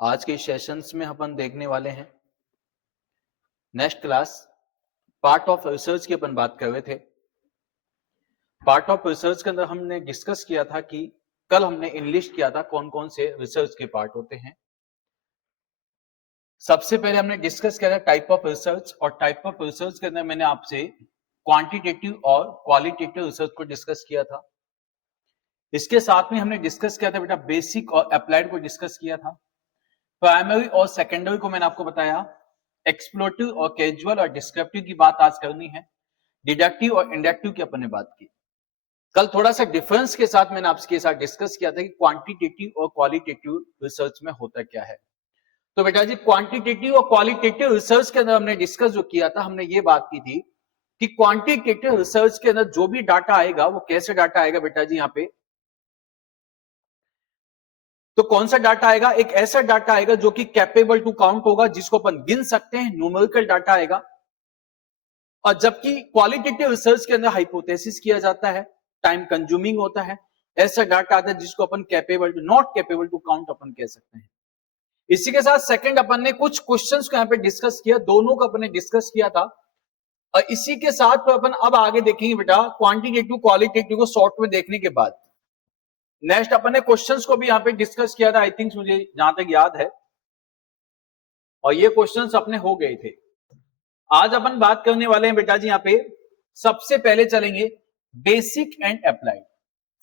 आज के सेशंस में अपन देखने वाले हैं next class part of research की अपन बात कर रहे थे। पार्ट ऑफ रिसर्च के अंदर हमने डिस्कस किया था कि कल हमने इनलिस्ट किया था कौन कौन से रिसर्च के पार्ट होते हैं। सबसे पहले हमने डिस्कस किया था टाइप ऑफ रिसर्च, और टाइप ऑफ रिसर्च के अंदर मैंने आपसे क्वांटिटेटिव और क्वालिटेटिव रिसर्च को डिस्कस किया था। इसके साथ में हमने डिस्कस किया था बेटा बेसिक और अप्लाइड को डिस्कस किया था। प्राइमरी और सेकेंडरी को मैंने आपको बताया। एक्सप्लोरेटिव और कैजुअल और डिस्क्रिप्टिव की बात आज करनी है। डिडक्टिव और इंडक्टिव की अपन ने बात की। कल थोड़ा सा डिफरेंस के साथ मैंने आपके साथ डिस्कस किया था कि क्वांटिटेटिव और क्वालिटेटिव रिसर्च में होता क्या है। तो बेटा जी क्वांटिटेटिव और क्वालिटेटिव रिसर्च के अंदर हमने डिस्कस जो किया था, हमने ये बात की थी कि क्वांटिटेटिव रिसर्च के अंदर जो भी डाटा आएगा वो कैसे डाटा आएगा बेटा जी। यहाँ पे तो कौन सा डाटा आएगा? एक ऐसा डाटा आएगा जो कि कैपेबल टू काउंट होगा, जिसको अपन गिन सकते हैं, न्यूमेरिकल डाटा आएगा। और जबकि क्वालिटेटिव रिसर्च के अंदर हाइपोथेसिस किया जाता है, टाइम कंज्यूमिंग होता है, ऐसा डाटा आता है जिसको अपन capable to not capable to count अपन कह सकते हैं। इसी के साथ सेकंड अपन ने कुछ क्वेश्चंस को यहाँ पे डिस्कस किया, दोनों को अपन ने डिस्कस किया था। और इसी के साथ तो अपन अब आगे देखेंगे बेटा क्वांटिटेटिव क्वालिटेटिव को शॉर्ट में देखने के बाद। नेक्स्ट अपन ने क्वेश्चंस को भी यहाँ पे डिस्कस किया था, आई थिंक मुझे जहां तक याद है, और ये क्वेश्चंस अपने हो गए थे। आज अपन बात करने वाले हैं बेटा जी यहाँ पे सबसे पहले चलेंगे basic and applied.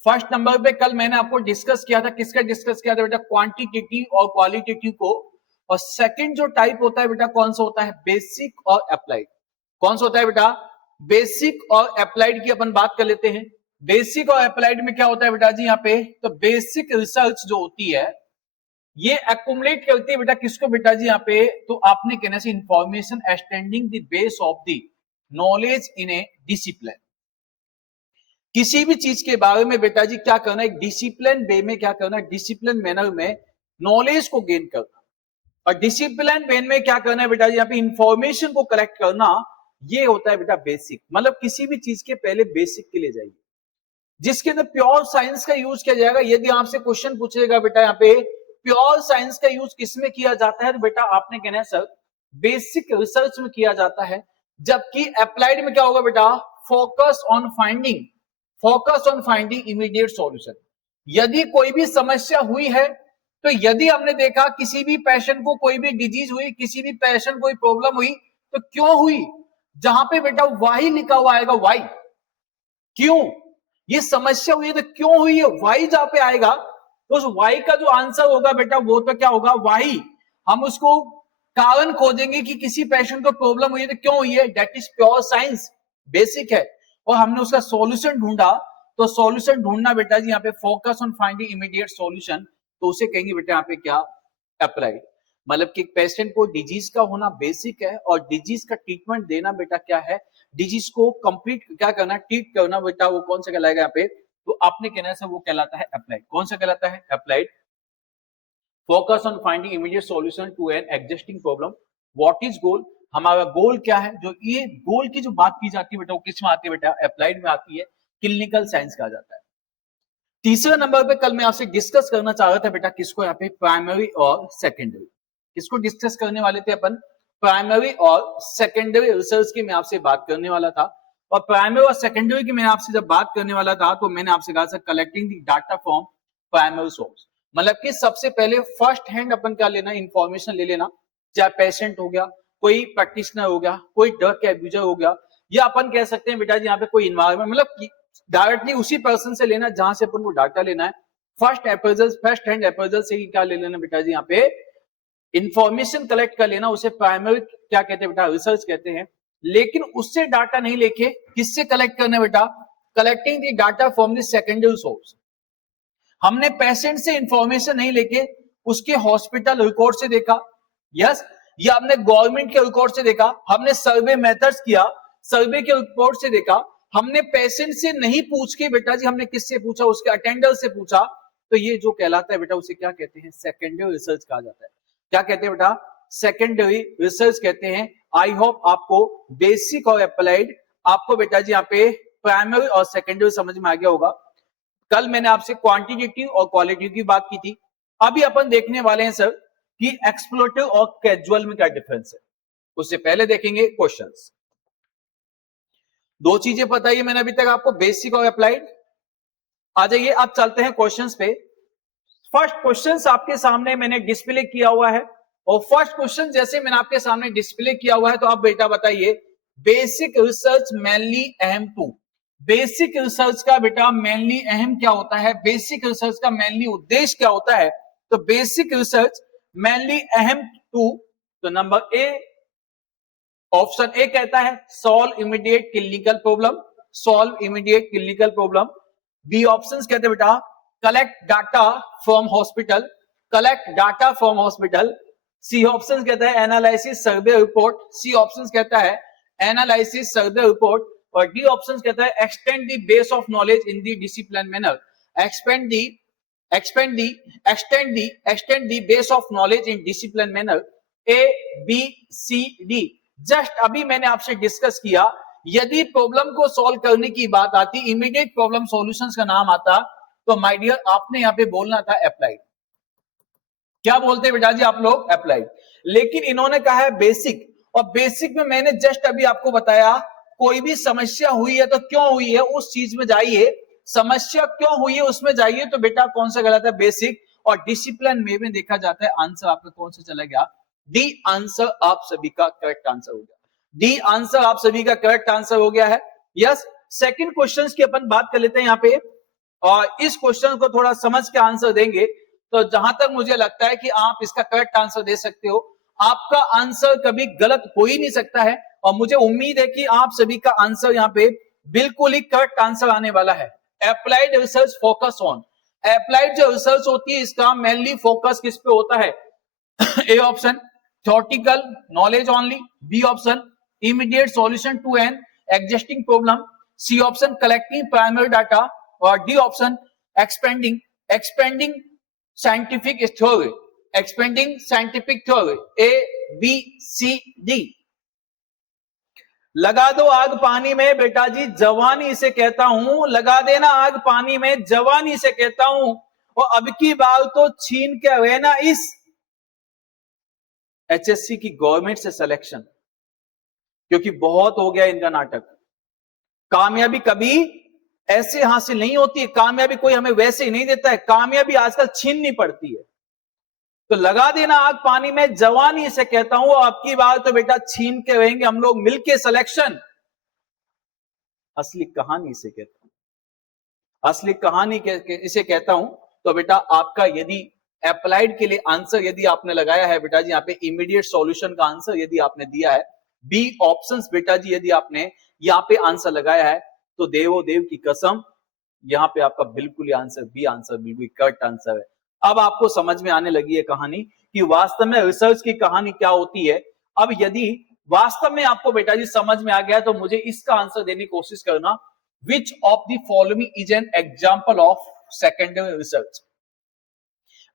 First number पे कल मैंने आपको डिस्कस किया था, किसका डिस्कस किया था बेटा? क्वांटिटेटिव और क्वालिटेटिव को। और सेकंड जो टाइप होता है बेटा कौन सा होता है? बेसिक और अप्लाइड। कौन सा होता है बेटा? बेसिक और अप्लाइड की अपन बात कर लेते हैं। बेसिक और अप्लाइड में क्या होता है बेटा जी यहाँ पे? तो बेसिक रिसर्च जो होती है ये एक्युमुलेट करती है बेटा किसको बेटा जी यहाँ पे? तो आपने कहना से information extending the base of the knowledge in a discipline. किसी भी चीज के बारे में बेटा जी क्या करना है? एक डिसिप्लिन वे में क्या करना है? डिसिप्लिन मैनर में नॉलेज को गेन करना। और डिसिप्लिन वे में क्या करना है बेटा जी यहाँ पे? इंफॉर्मेशन को कलेक्ट करना। ये होता है बेटा बेसिक। मतलब किसी भी चीज के पहले बेसिक के लिए जाइए, जिसके अंदर प्योर साइंस का यूज किया जाएगा। यदि आपसे क्वेश्चन पूछेगा बेटा यहाँ पे प्योर साइंस का यूज किसमें किया जाता है, तो बेटा आपने कहना है सर बेसिक रिसर्च में किया जाता है। जबकि अप्लाइड में क्या होगा बेटा? Focus on finding immediate solution. यदि कोई भी समस्या हुई है, तो यदि हमने देखा किसी भी पेशेंट को कोई भी डिजीज हुई, किसी भी पेशेंट को कोई प्रॉब्लम हुई, तो क्यों हुई? जहां पे बेटा वाई लिखा हुआ आएगा, वाई, क्यों ये समस्या हुई है, तो क्यों हुई है, वाई जहां पे आएगा, तो उस वाई का जो आंसर होगा बेटा वो तो क्या होगा? वाई। हम उसको कारण खोजेंगे कि किसी पेशेंट को प्रॉब्लम हुई है तो क्यों हुई है, that is pure science, basic है। और हमने उसका सॉल्यूशन ढूंढा, तो सॉल्यूशन ढूंढना बेटा जी यहाँ पे focus on finding immediate solution, तो उसे कहेंगे बेटा यहाँ पे क्या? अप्लाइड। मतलब कि पेशेंट को डिजीज का होना बेसिक है, और डिजीज का ट्रीटमेंट देना बेटा क्या है? डिजीज को कंप्लीट क्या करना? ट्रीट करना बेटा, वो कौन सा कहलाएगा यहाँ पे? तो आपने कहना है वो कहलाता है अप्लाइड। कौन सा कहलाता है? Applied. Focus on finding immediate solution to an existing problem. What is goal? हमारा गोल क्या है? जो ये गोल की जो बात की जाती है बेटा वो किस में आती है बेटा? अप्लाइड में आती है, क्लिनिकल साइंस कहा जाता है। तीसरे नंबर पे कल मैं आपसे डिस्कस करना चाह रहा था बेटा किसको? यहाँ पे प्राइमरी और सेकेंडरी। किसको डिस्कस करने वाले थे अपन? प्राइमरी और सेकेंडरी रिसर्च की मैं आपसे बात करने वाला था। और प्राइमरी और सेकेंडरी की मैं आपसे जब बात करने वाला था तो मैंने आपसे कहा था collecting the data from primary source. मतलब कि सबसे पहले फर्स्ट हैंड अपन क्या लेना? इंफॉर्मेशन ले लेना, चाहे पेशेंट हो गया, कोई प्रैक्टिशनर हो गया, कोई ड्रग एब्यूजर हो गया, या अपन कह सकते हैं बेटा जी यहाँ पे कोई इन्वायरमेंट, मतलब डायरेक्टली उसी पर्सन से लेना जहां से अपन को डाटा लेना है। फर्स्ट हैंड अप्रेजल से ही क्या ले लेना बेटा जी यहाँ पे? इंफॉर्मेशन कलेक्ट कर लेना, उसे प्राइमरी क्या कहते हैं बेटा? रिसर्च कहते हैं। लेकिन उससे डाटा नहीं लेके किससे कलेक्ट करना है बेटा? Collecting the data from the secondary source. हमने पेशेंट से इंफॉर्मेशन नहीं लेके उसके हॉस्पिटल रिकॉर्ड से देखा, यस, या हमने गवर्नमेंट के रिकॉर्ड से देखा, हमने सर्वे मेथड्स किया, सर्वे के रिकॉर्ड से देखा, हमने पेशेंट से नहीं पूछ के बेटा जी हमने किससे पूछा? उसके अटेंडर से पूछा, तो ये जो कहलाता है बेटा उसे क्या कहते हैं? सेकेंडरी रिसर्च कहा जाता है। क्या कहते हैं बेटा? सेकेंडरी रिसर्च कहते हैं। आई होप आपको बेसिक और अप्लाइड, आपको बेटा जी यहाँ पे प्राइमरी और सेकेंडरी समझ में आ गया होगा। कल मैंने आपसे क्वांटिटेटिव और क्वालिटेटिव की बात की थी। अभी अपन देखने वाले हैं सर कि एक्सप्लोरेटिव और कैजुअल में क्या डिफरेंस है। उससे पहले देखेंगे क्वेश्चंस। दो चीजें बताइए मैंने अभी तक आपको, बेसिक और अप्लाइड। आ जाइए अब चलते हैं क्वेश्चंस पे। फर्स्ट क्वेश्चंस आपके सामने मैंने डिस्प्ले किया हुआ है, और फर्स्ट क्वेश्चन जैसे मैंने आपके सामने डिस्प्ले किया हुआ है, तो आप बेटा बताइए basic research mainly aim to. Basic research का बेटा मेनली अहम क्या होता है, बेसिक रिसर्च का मेनली उद्देश्य क्या होता है? तो basic research mainly aim to, तो नंबर ए, ऑप्शन ए कहता है solve immediate clinical problem, solve immediate clinical problem. B options कहते हैं बेटा collect data from hospital, collect data from hospital. C options कहता है analysis survey report, C options कहता है एनालिसिस सर्वे रिपोर्ट। और डी ऑप्शंस कहता है extend the base of knowledge in the discipline manner, extend the base of knowledge in discipline manner. A B C D. Just अभी मैंने आपसे discuss किया, यदि प्रॉब्लम को सॉल्व करने की बात आती, इमीडिएट प्रॉब्लम सॉल्यूशंस का नाम आता, तो माय डियर आपने यहां पे बोलना था अप्लाइड। क्या बोलते हैं बेटा जी आप लोग? अप्लाइड। लेकिन इन्होंने कहा है बेसिक, और बेसिक में मैंने जस्ट अभी आपको बताया कोई भी समस्या हुई है तो क्यों हुई है उस चीज में जाइए, समस्या क्यों हुई है उसमें जाइए, तो बेटा कौन सा गलत है? बेसिक। और डिसिप्लिन में देखा जाता है, आंसर आपका कौन सा चला गया? डी आंसर आप सभी का करेक्ट आंसर हो गया। डी आंसर आप सभी का करेक्ट आंसर हो गया है। यस। सेकंड क्वेश्चन की अपन बात कर लेते हैं यहाँ पे, और इस क्वेश्चन को थोड़ा समझ के आंसर देंगे, तो जहां तक मुझे लगता है कि आप इसका करेक्ट आंसर दे सकते हो। आपका आंसर कभी गलत हो ही नहीं सकता है, और मुझे उम्मीद है कि आप सभी का आंसर यहाँ पे बिल्कुल ही करेक्ट आंसर आने वाला है। Applied research focus on, applied जो रिसर्च होती है इसका मेनली फोकस किस पे होता है? A option theoretical knowledge only, B option immediate solution to an existing problem, C option collecting primary data, और D option expanding scientific theory, expanding scientific theory. A B C D. लगा दो आग पानी में बेटा जी जवानी से कहता हूं, लगा देना आग पानी में जवानी से कहता हूं, और अब की बार तो छीन के रहना इस एचएससी की गवर्नमेंट से सिलेक्शन, क्योंकि बहुत हो गया इनका नाटक। कामयाबी कभी ऐसे हासिल नहीं होती है, कामयाबी कोई हमें वैसे ही नहीं देता है, कामयाबी आजकल छीननी पड़ती है। तो लगा देना आग पानी में जवानी से कहता हूं, आपकी बात तो बेटा छीन के रहेंगे हम लोग मिलके सिलेक्शन। असली कहानी से कहता हूं, असली कहानी इसे कहता हूं। तो बेटा आपका यदि अप्लाइड के लिए आंसर यदि आपने लगाया है बेटा जी यहाँ पे इमीडिएट सॉल्यूशन का आंसर यदि आपने दिया है, बी ऑप्शंस बेटा जी यदि आपने यहाँ पे आंसर लगाया है, तो देवो देव की कसम यहाँ पे आपका बिल्कुल ही आंसर बी आंसर बिल्कुल करेक्ट आंसर है। अब आपको समझ में आने लगी है कहानी कि वास्तव में रिसर्च की कहानी क्या होती है। अब यदि वास्तव में आपको बेटा जी समझ में आ गया तो मुझे इसका आंसर देने की कोशिश करना, which of the following is an example of secondary research,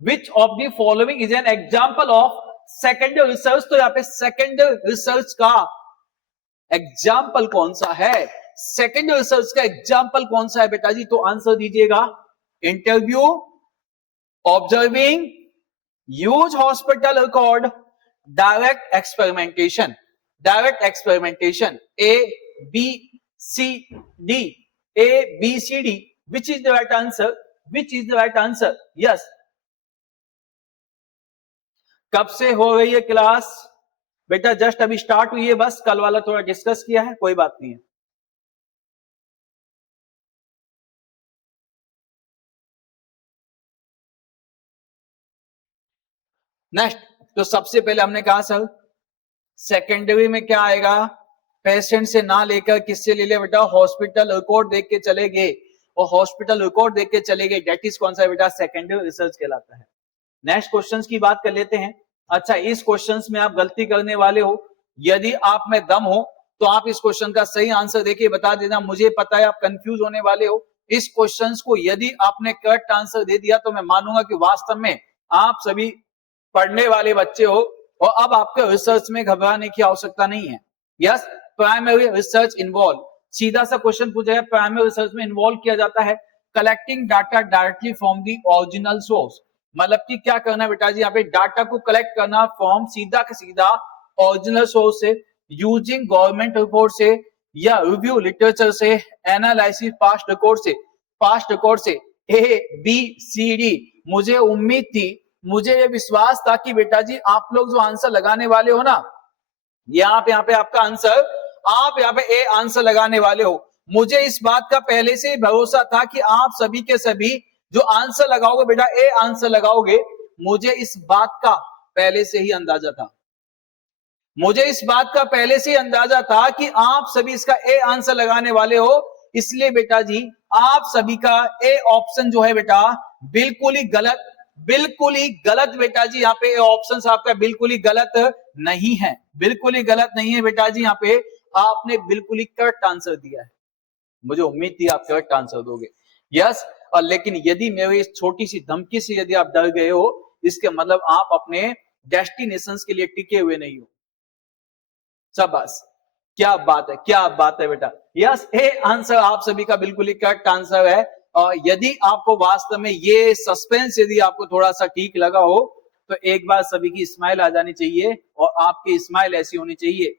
which of the following is an example of secondary research. तो यहाँ पे सेकेंडरी रिसर्च का एग्जाम्पल कौन सा है? सेकेंडरी रिसर्च का एग्जाम्पल कौन सा है बेटा जी? तो आंसर दीजिएगा interview, observing, use hospital record, direct experimentation, direct experimentation. A B C D, A B C D, which is the right answer? Which is the right answer? Yes. कब से हो रही है क्लास? बेटा जस्ट अभी start हुई है, बस कल वाला थोड़ा डिस्कस किया है, कोई बात नहीं है। नेक्स्ट, तो सबसे पहले हमने कहा सर सेकेंडरी में क्या आएगा? पेशेंट से ना लेकर किससे ले ले बेटा? हॉस्पिटल रिकॉर्ड देख के चले गए, और हॉस्पिटल रिकॉर्ड देख के चले गए, डेट इज कौन सा बेटा? सेकेंडरी रिसर्च कहलाता है। नेक्स्ट क्वेश्चंस की बात कर लेते हैं। अच्छा, इस क्वेश्चंस में आप गलती करने वाले हो, यदि आप में दम हो तो आप इस क्वेश्चन का सही आंसर देके बता देना। मुझे पता है आप कंफ्यूज होने वाले हो। इस क्वेश्चंस को यदि आपने करेक्ट आंसर दे दिया तो मैं मानूंगा कि वास्तव में आप सभी पढ़ने वाले बच्चे हो, और अब आपके रिसर्च में घबराने की आवश्यकता नहीं है। यस, प्राइमरी रिसर्च इन्वॉल्व, सीधा सा क्वेश्चन पूछा है, प्राइमरी रिसर्च में इन्वॉल्व किया जाता है collecting data directly from the original source, मतलब कि क्या करना है बेटा जी, यहाँ पे डाटा को कलेक्ट करना फ्रॉम सीधा का सीधा ओरिजिनल सोर्स से, यूजिंग गवर्नमेंट रिपोर्ट से या रिव्यू लिटरेचर से, एनालिसिस पास्ट रिकॉर्ड से ए बी सी डी। मुझे उम्मीद थी, मुझे ये विश्वास था कि बेटा जी आप लोग जो आंसर लगाने वाले हो ना, यहाँ पे आपका आंसर, आप यहाँ पे ए आंसर लगाने वाले हो। मुझे इस बात का पहले से ही भरोसा था कि आप सभी के सभी जो आंसर लगाओगे बेटा ए आंसर लगाओगे। मुझे इस बात का पहले से ही अंदाजा था, मुझे इस बात का पहले से ही अंदाजा था कि आप सभी इसका ए आंसर लगाने वाले हो। इसलिए बेटा जी आप सभी का ए ऑप्शन जो है बेटा बिल्कुल ही गलत, बिल्कुल ही गलत बेटा जी। यहाँ पे ऑप्शन आपका बिल्कुल ही गलत नहीं है, बिल्कुल ही गलत नहीं है बेटा जी। यहाँ पे आपने बिल्कुल ही करेक्ट आंसर दिया है। मुझे उम्मीद थी आप करेक्ट आंसर दोगे, यस। और लेकिन यदि मेरी इस छोटी सी धमकी से यदि आप डर गए हो, इसके मतलब आप अपने डेस्टिनेशंस के लिए टिके हुए नहीं हो। शाबाश, क्या बात है, क्या बात है बेटा। यस, ए आंसर आप सभी का बिल्कुल ही करेक्ट आंसर है। और यदि आपको वास्तव में ये सस्पेंस यदि आपको थोड़ा सा ठीक लगा हो तो एक बार सभी की स्माइल आ जानी चाहिए, और आपकी स्माइल ऐसी होनी चाहिए,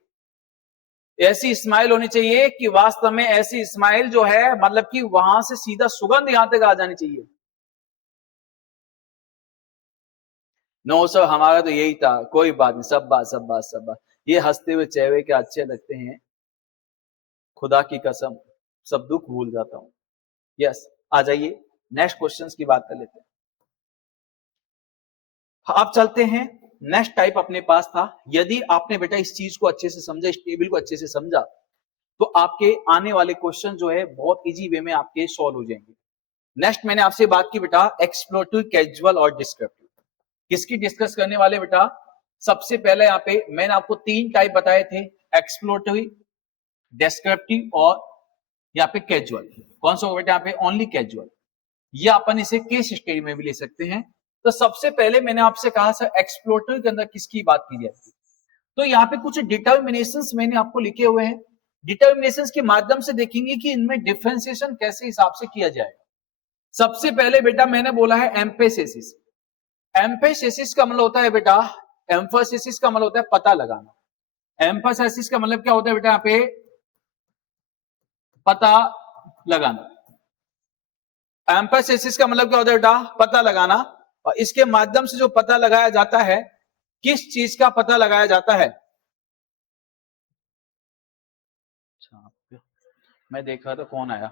ऐसी स्माइल होनी चाहिए कि वास्तव में ऐसी स्माइल जो है मतलब कि वहां से सीधा सुगंध यहां तक आ जानी चाहिए। नो सर, हमारा तो यही था, कोई बात नहीं, सब बात। ये हंसते हुए चेहरे के अच्छे लगते हैं, खुदा की कसम सब दुख भूल जाता हूं। यस, आ जाइए नेक्स्ट क्वेश्चंस की बात कर लेते हैं। आप चलते हैं नेक्स्ट टाइप अपने पास था। यदि आपने बेटा इस चीज को अच्छे से समझा, इस टेबल को अच्छे से समझा, तो आपके आने वाले क्वेश्चन जो है बहुत इजी वे में आपके सॉल्व हो जाएंगे। नेक्स्ट मैंने आपसे बात की बेटा एक्सप्लोरेटिव, कैजुअल और डिस्क्रिप्टिव। किसकी डिस्कस करने वाले बेटा? सबसे पहले यहाँ पे मैंने आपको 3 टाइप बताए थे, एक्सप्लोरेटिव, डिस्क्रिप्टिव और यहाँ पे कैजुअल। कौन सा बेटा? यहाँ पे ओनली कैजुअल। या अपन इसे केस स्टडी में भी ले सकते हैं। तो सबसे पहले मैंने आपसे कहा सर एक्सप्लोरेटिव के अंदर किसकी बात की जाती है, तो यहाँ पे कुछ डिटर्मिनेशंस मैंने आपको लिखे हुए हैं। डिटर्मिनेशंस के माध्यम से देखेंगे कि इनमें डिफरेंशिएशन कैसे हिसाब से किया जाएगा। सबसे पहले बेटा मैंने बोला है एम्फेसिस। एम्फेसिस का मतलब होता है बेटा, एम्फेसिस का मतलब होता है पता लगाना। एम्फेसिस का मतलब क्या होता है बेटा? यहाँ पे पता लगाना। एम्फेसिस का मतलब क्या होता है बेटा? पता लगाना। और इसके माध्यम से जो पता लगाया जाता है, किस चीज का पता लगाया जाता है? मैं देख रहा था कौन आया।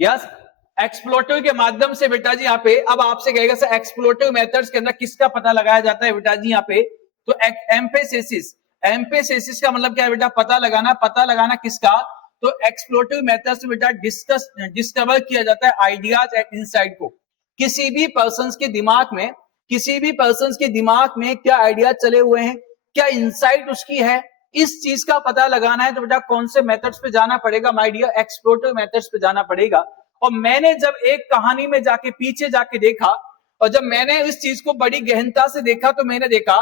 यस, एक्सप्लोरेटिव के माध्यम से बेटा जी यहाँ पे अब आपसे कहेगा सर एक्सप्लोरेटिव मेथड्स के अंदर किसका पता लगाया जाता है बेटा जी यहाँ पे? तो एम्फेसिस। एम्फेसिस का मतलब क्या है बेटा? पता लगाना। पता लगाना किसका? तो एक्सप्लोरेटिव मेथड से बेटा डिस्कवर किया जाता है आइडियाज एंड इनसाइट को। किसी भी पर्सन के दिमाग में, किसी भी पर्सन के दिमाग में क्या आइडिया चले हुए हैं, क्या इंसाइट उसकी है, इस चीज का पता लगाना है तो बेटा कौन से मेथड्स पे जाना पड़ेगा माय डियर? एक्सप्लोरेटिव मेथड्स पे जाना पड़ेगा। और मैंने जब एक कहानी में जाके पीछे जाके देखा, और जब मैंने इस चीज को बड़ी गहनता से देखा, तो मैंने देखा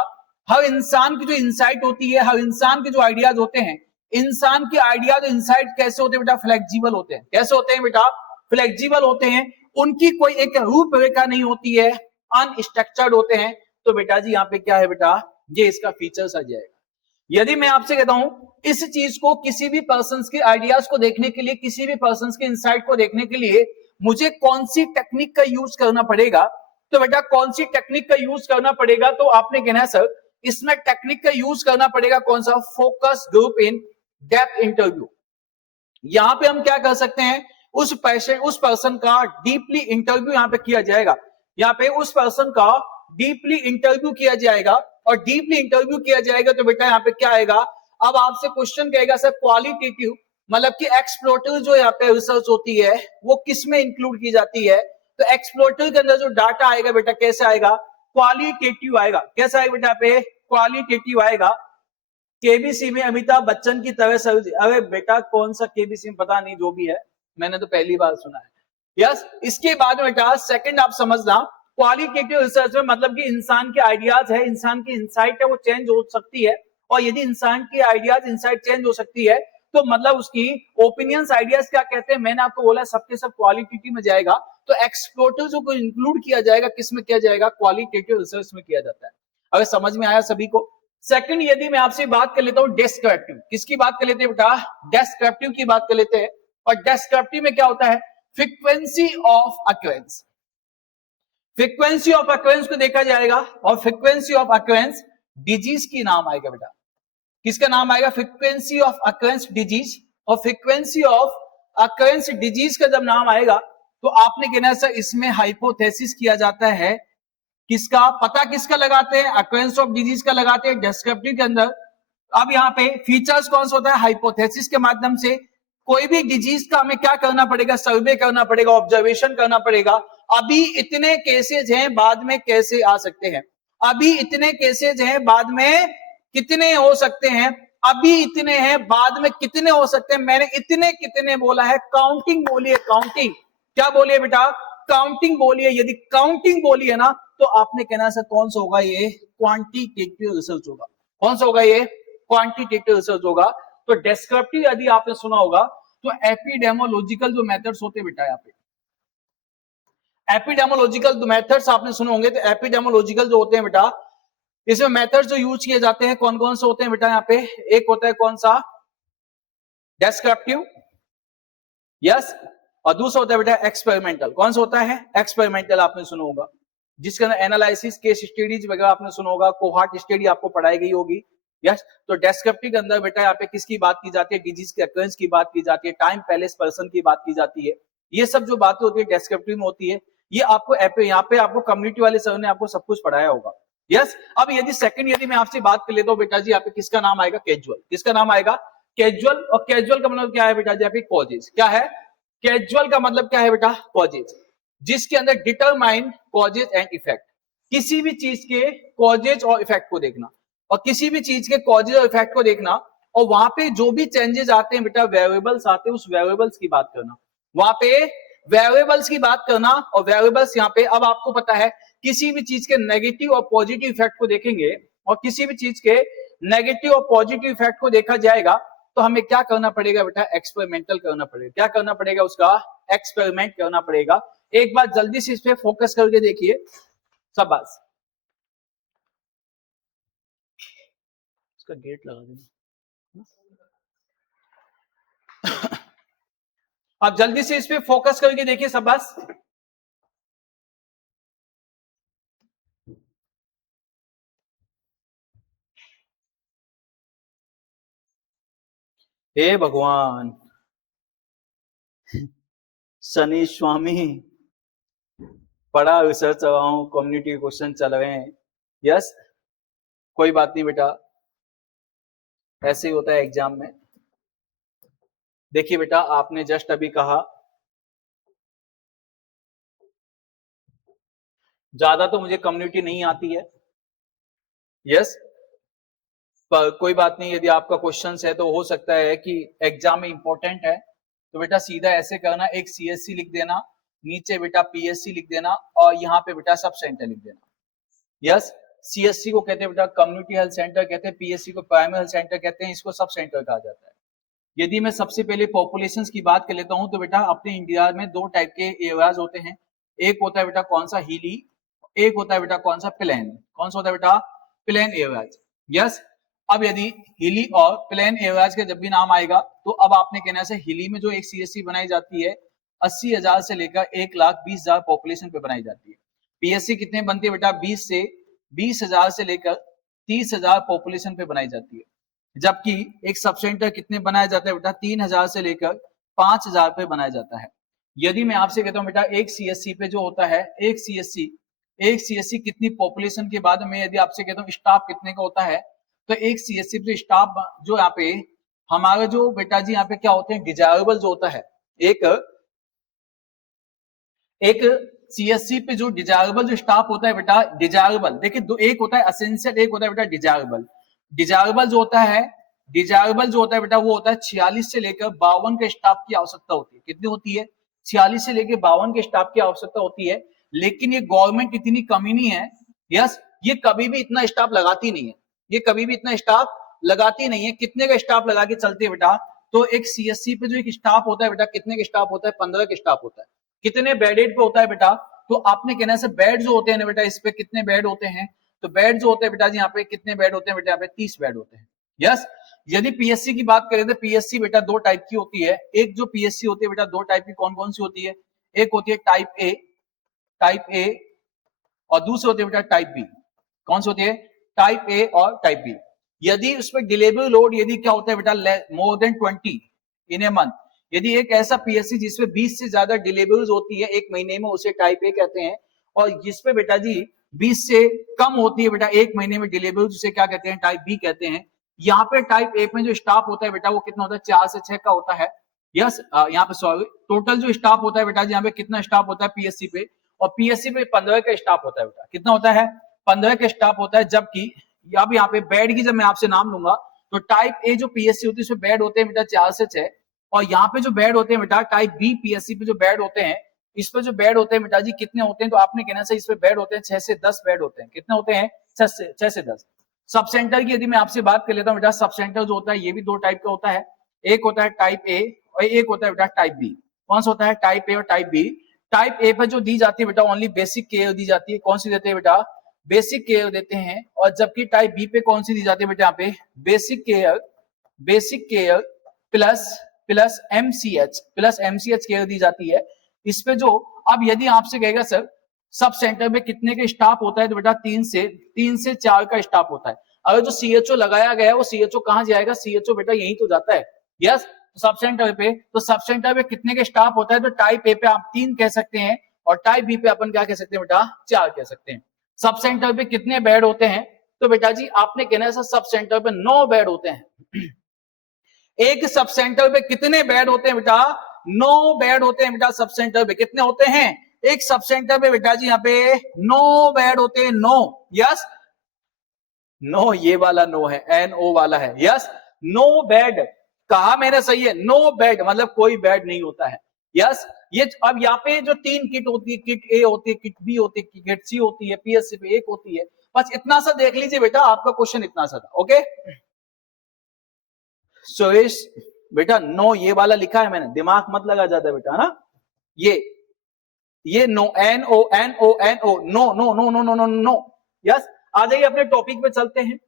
हर इंसान की जो इंसाइट होती है, हर इंसान के जो आइडियाज होते हैं, इंसान के आइडियाज इंसाइट कैसे होते हैं बेटा? फ्लेक्सिबल होते हैं। कैसे होते हैं बेटा? फ्लेक्सिबल होते हैं। उनकी कोई एक रूपरेखा नहीं होती है, अनस्ट्रक्चर्ड होते हैं। तो बेटा जी यहाँ पे क्या है बेटा? ये इसका फीचर्स आ जाएगा। यदि मैं आपसे कहता हूं इस चीज को, किसी भी पर्सन के आइडियाज को देखने के लिए, किसी भी पर्सन के इंसाइट को देखने के लिए मुझे कौन सी टेक्निक का यूज करना पड़ेगा? तो बेटा कौन सी टेक्निक का यूज करना पड़ेगा? तो आपने कहना है सर इसमें टेक्निक का यूज करना पड़ेगा कौन सा? Focus group in depth interview. यहां पे हम क्या कर सकते हैं? उस पर्सन का डीपली इंटरव्यू यहां पे किया जाएगा। यहाँ पे उस पर्सन का डीपली इंटरव्यू किया जाएगा, और डीपली इंटरव्यू किया जाएगा तो बेटा यहाँ पे क्या आएगा? अब आपसे क्वेश्चन कहेगा सर क्वालिटेटिव, मतलब कि एक्सप्लोरेटिव जो यहाँ पे रिसर्च होती है वो किस में इंक्लूड की जाती है? तो एक्सप्लोरेटिव के अंदर जो डाटा आएगा बेटा कैसे आएगा? क्वालिटेटिव आएगा। कैसा आएगा बेटा? पे क्वालिटेटिव आएगा। केबीसी में अमिताभ बच्चन की तरह सर, अरे बेटा कौन सा केबीसी में पता नहीं, जो भी है मैंने तो पहली बार सुना है। यस, इसके बाद में बेटा सेकंड आप समझना, क्वालिटेटिव रिसर्च में मतलब कि इंसान के आइडियाज है, इंसान की इंसाइट है वो चेंज हो सकती है। और यदि इंसान की आइडियाज इंसाइट चेंज हो सकती है तो मतलब उसकी ओपिनियंस आइडियाज क्या कहते हैं? मैंने आपको बोला सबके सब क्वालिटेटिव में जाएगा। तो एक्सप्लोरेटर्स को इंक्लूड किया जाएगा, किसमें किया जाएगा, क्वालिटेटिव रिसर्च में किया जाता है। अगर समझ में आया सभी को। सेकंड, यदि मैं आपसे बात कर लेता हूं डेस्क्रिप्टिव, किसकी बात कर लेते हैं बेटा, डेस्क्रिप्टिव की बात कर लेते हैं। और डेस्क्रिप्टिव में क्या होता है, frequency of occurrences, frequency of occurrences को देखा जाएगा, और फ्रीक्वेंसी ऑफ अक्रेंस डिजीज की नाम आएगा बेटा, किसका नाम आएगा, फ्रीक्वेंसी ऑफ अक्रेंस डिजीज। और फ्रीक्वेंसी ऑफ अक्रेंस डिजीज का जब नाम आएगा तो आपने कहना सर इसमें हाइपोथेसिस किया जाता है, किसका पता, किसका लगाते हैं, अक्रेंस ऑफ डिजीज का लगाते हैं डेस्क्रिप्टिव के अंदर। अब यहाँ पे फीचर्स कौन सा होता है, हाइपोथेसिस के माध्यम से कोई भी डिजीज का हमें क्या करना पड़ेगा, सर्वे करना पड़ेगा, ऑब्जर्वेशन करना पड़ेगा। अभी इतने केसेज हैं, बाद में कैसे आ सकते हैं, अभी इतने केसेज हैं, बाद में कितने हो सकते हैं, अभी इतने हैं, बाद में कितने हो सकते हैं। मैंने इतने कितने बोला है, काउंटिंग बोली है, काउंटिंग, क्या बोलिए बेटा, काउंटिंग बोलिए। यदि काउंटिंग बोली है ना तो आपने कहना सर कौन सा होगा, ये क्वांटिटेटिव रिसर्च होगा। कौन सा होगा, ये क्वांटिटेटिव रिसर्च होगा। तो डेस्क्रिप्टिव यदि आपने सुना होगा तो एपिडेमोलॉजिकल जो मेथड्स होते हैं बेटा, यहाँ पे एपिडेमोलॉजिकल मेथड्स आपने सुने होंगे। तो एपिडेमोलॉजिकल जो होते हैं बेटा, इसमें मेथड्स जो यूज किए जाते हैं कौन कौन से होते हैं बेटा, यहाँ पे एक होता है कौन सा, डेस्क्रिप्टिव, यस, और दूसरा होता है बेटा एक्सपेरिमेंटल। कौन सा होता है, एक्सपेरिमेंटल आपने सुना होगा, जिसके अंदर एनालिसिस, केस स्टडीज वगैरह आपने सुना होगा, कोहार्ट स्टडी आपको पढ़ाई गई होगी, यस। तो डेस्क्रिप्टिव के अंदर बेटा यहाँ पे किसकी बात की जाती है, डिजीज के अकरेंस की बात की जाती है, टाइम, पैलेस, पर्सन की बात की जाती है। ये सब जो बातें होती है डेस्क्रिप्टिव में होती है। ये आपको यहाँ पे आपको कम्युनिटी वाले सर ने आपको सब कुछ पढ़ाया होगा, यस। अब यदि सेकंड, यदि मैं आपसे बात कर लेता हूँ बेटा जी, यहाँ पे किसका नाम आएगा, कैजुअल, किसका नाम आएगा, कैजुअल। और कैजुअल का मतलब क्या है बेटा जी, यहाँ पे कॉजेज, क्या है, कैजुअल का मतलब क्या है बेटा, कॉजेज, जिसके अंदर डिटरमाइन कॉजेज एंड इफेक्ट, किसी भी चीज के कॉजेज और इफेक्ट को देखना, और किसी भी चीज के कॉजेज और इफेक्ट को देखना, और वहां पे जो भी चेंजेस आते हैं बेटा, वेरिएबल्स आते हैं, उस वेरिएबल्स की बात करना, वहां पे वेरिएबल्स की बात करना। और वेरिएबल्स यहाँ पे, अब आपको पता है किसी भी चीज के नेगेटिव और पॉजिटिव इफेक्ट को देखेंगे, और किसी भी चीज के नेगेटिव और पॉजिटिव इफेक्ट को देखा जाएगा तो हमें क्या करना पड़ेगा बेटा, एक्सपेरिमेंटल करना पड़ेगा। क्या करना पड़ेगा, उसका एक्सपेरिमेंट करना पड़ेगा। एक बार जल्दी से इस पे फोकस करके देखिए, शाबाश, इसका गेट लगा देना। आप जल्दी से इस पे फोकस करके देखिए, शाबाश। हे भगवान, शनि स्वामी, बड़ा रिसर्च चल रहा हूं, कम्युनिटी क्वेश्चन चल रहे हैं, यस, कोई बात नहीं बेटा, ऐसे ही होता है एग्जाम में। देखिए बेटा, आपने जस्ट अभी कहा ज्यादा तो मुझे कम्युनिटी नहीं आती है, यस, पर कोई बात नहीं, यदि आपका क्वेश्चन है तो हो सकता है कि एग्जाम में इंपॉर्टेंट है। तो बेटा सीधा ऐसे करना, एक सीएससी लिख देना, नीचे बेटा पीएससी लिख देना, और यहाँ पे बेटा सब सेंटर लिख देना, यस। सीएससी को कहते हैं बेटा कम्युनिटी हेल्थ सेंटर कहते हैं, पीएससी को प्राइमरी हेल्थ सेंटर कहते हैं, इसको सब सेंटर कहा जाता है। यदि मैं सबसे पहले पॉपुलेशन की बात कर लेता हूं तो बेटा अपने इंडिया में दो टाइप के एरियाज होते हैं, एक होता है बेटा कौन सा, हिली, एक होता है बेटा कौन सा, प्लेन। कौन सा होता है बेटा, प्लेन एरियाज, यस। अब यदि हिली और प्लेन एरियाज का जब भी नाम आएगा तो अब आपने कहना है हिली में जो एक सीएससी बनाई जाती है 80,000 से लेकर 1,20,000 पॉपुलेशन पे बनाई जाती है। पीएससी कितने बनती है बेटा, 20,000 से लेकर 30,000 पॉपुलेशन पे बनाई जाती है। जबकि एक सब सेंटर कितने बनाया जाता है बेटा, 3,000 से लेकर 5,000 पे बनाया जाता है। यदि मैं आपसे कहता हूं बेटा एक सीएससी पे जो होता है, एक सीएससी कितनी पॉपुलेशन के बाद में यदि आपसे कहता हूं स्टाफ कितने का होता है, तो एक सीएससी पे स्टाफ जो यहाँ पे हमारा जो बेटा जी यहाँ पे क्या होते हैं, डिजायरेबल जो होता है, एक सीएससी पे जो डिजायरेबल जो स्टाफ होता है बेटा, डिजायरेबल देखिए दो, एक होता है असेंशियल, एक होता है बेटा डिजायरेबल। डिजायरेबल जो होता है, डिजायरेबल जो होता है बेटा वो होता है 46 से लेकर 52 के स्टाफ की आवश्यकता होती है। कितनी होती है, 46 से लेकर 52 के स्टाफ की आवश्यकता होती है। लेकिन ये गवर्नमेंट इतनी कमी नहीं है, यस, ये कभी भी इतना स्टाफ लगाती नहीं है, ये कभी भी इतना स्टाफ लगाती नहीं है। कितने का स्टाफ लगा के चलती है बेटा, तो एक सीएससी पे जो एक स्टाफ होता है बेटा, कितने का स्टाफ होता है, 15 का स्टाफ होता है। कितने बेडेड पे होता है बेटा, तो आपने कहना है बेड जो होते हैं ना बेटा, इस पे कितने बेड होते हैं, तो बेड जो होते हैं बेटा जी यहाँ पे कितने बेड होते हैं बेटा, यहाँ पे 30 बेड होते हैं। यस, यदि पीएससी की बात करें तो पीएससी बेटा दो टाइप की होती है। एक जो पीएससी होती है बेटा दो टाइप की, कौन कौन सी होती है, एक होती है टाइप ए और दूसरी होती है बेटा टाइप बी। कौन सी होती है, टाइप ए और टाइप बी। यदि उसमें डिलीवरी लोड यदि क्या होता है बेटा, more than 20 in a month, यदि एक ऐसा पीएससी जिसमें 20 से ज्यादा डिलीवरीज होती है एक महीने में, उसे टाइप ए कहते हैं। और जिसपे बेटा जी 20 से कम होती है बेटा एक महीने में डिलीवरी, उसे क्या कहते हैं, टाइप बी कहते हैं। यहाँ पे टाइप ए में जो स्टाफ होता है बेटा वो कितना होता है, 4 से 6 का होता है। यस, यहाँ पे सॉरी टोटल जो स्टाफ होता है बेटा जी यहाँ पे कितना स्टाफ होता है पीएससी पे, और पीएससी पे 15 का स्टाफ होता है बेटा, कितना होता है, 15 का स्टाफ होता है। जबकि अब यहाँ पे बेड की जब मैं आपसे नाम लूंगा तो टाइप ए जो पीएससी होती है उसमें बेड होते हैं बेटा 4 से 6, और यहाँ पे जो बेड होते हैं बेटा टाइप बी पीएससी पे जो बेड होते हैं, इस पे जो बेड होते हैं बेटा जी कितने होते हैं, तो आपने कहना चाहिए इस पे बेड होते हैं 6 से 10 बेड होते हैं। कितने होते हैं, 6 से 10। सब सेंटर की यदि मैं आपसे बात कर लेता हूँ बेटा, सब सेंटर जो होता है ये भी दो टाइप का होता है, एक होता है टाइप ए और एक होता है बेटा टाइप बी। कौन सा होता है, टाइप ए और टाइप बी। टाइप ए पर जो दी जाती है बेटा ओनली बेसिक केयर दी जाती है, कौन सी देते हैं बेटा, बेसिक केयर देते हैं। और जबकि टाइप बी पे कौन सी दी जाती है बेटा, यहाँ पे basic care plus MCH care दी जाती है। इस पे जो अब यदि आपसे कहेगा सर सब सेंटर में कितने का स्टाफ होता है, तो बेटा 3 से 4 का स्टाफ होता है। अगर जो सीएचओ लगाया गया है वो सीएचओ कहां जाएगा, सीएचओ बेटा यही तो जाता है। यस, सब सेंटर पे, तो सब सेंटर पे कितने के स्टाफ होता है, तो टाइप ए पे आप 3 कह सकते हैं और टाइप बी पे अपन क्या कह सकते हैं बेटा, 4 कह सकते हैं। सब सेंटर पे कितने बेड होते हैं, तो बेटा जी आपने कहना है सब सेंटर पे 9 बेड होते हैं। एक सब सेंटर पे कितने बेड होते हैं बेटा, 9 बेड होते हैं बेटा। सब सेंटर पे कितने होते हैं, एक सब सेंटर पे बेटा जी यहाँ पे 9 बेड होते हैं, 9। यस, 9 ये वाला 9 है, NO वाला है। यस, 9 बेड कहा मैंने, सही है, 9 बेड मतलब कोई बेड नहीं होता है। यस, ये अब यहाँ पे जो 3 किट होती है, किट ए होती है, किट बी होती है, किट सी होती है, पीएससी पे 1 होती है। बस इतना सा देख लीजिए बेटा, आपका क्वेश्चन इतना सा था। ओके सुरेश बेटा 9 ये वाला लिखा है मैंने, दिमाग मत लगा जाता बेटा, है ना। ये no, NO no no no no no no no. Yes, आ जाइए अपने टॉपिक पे चलते हैं।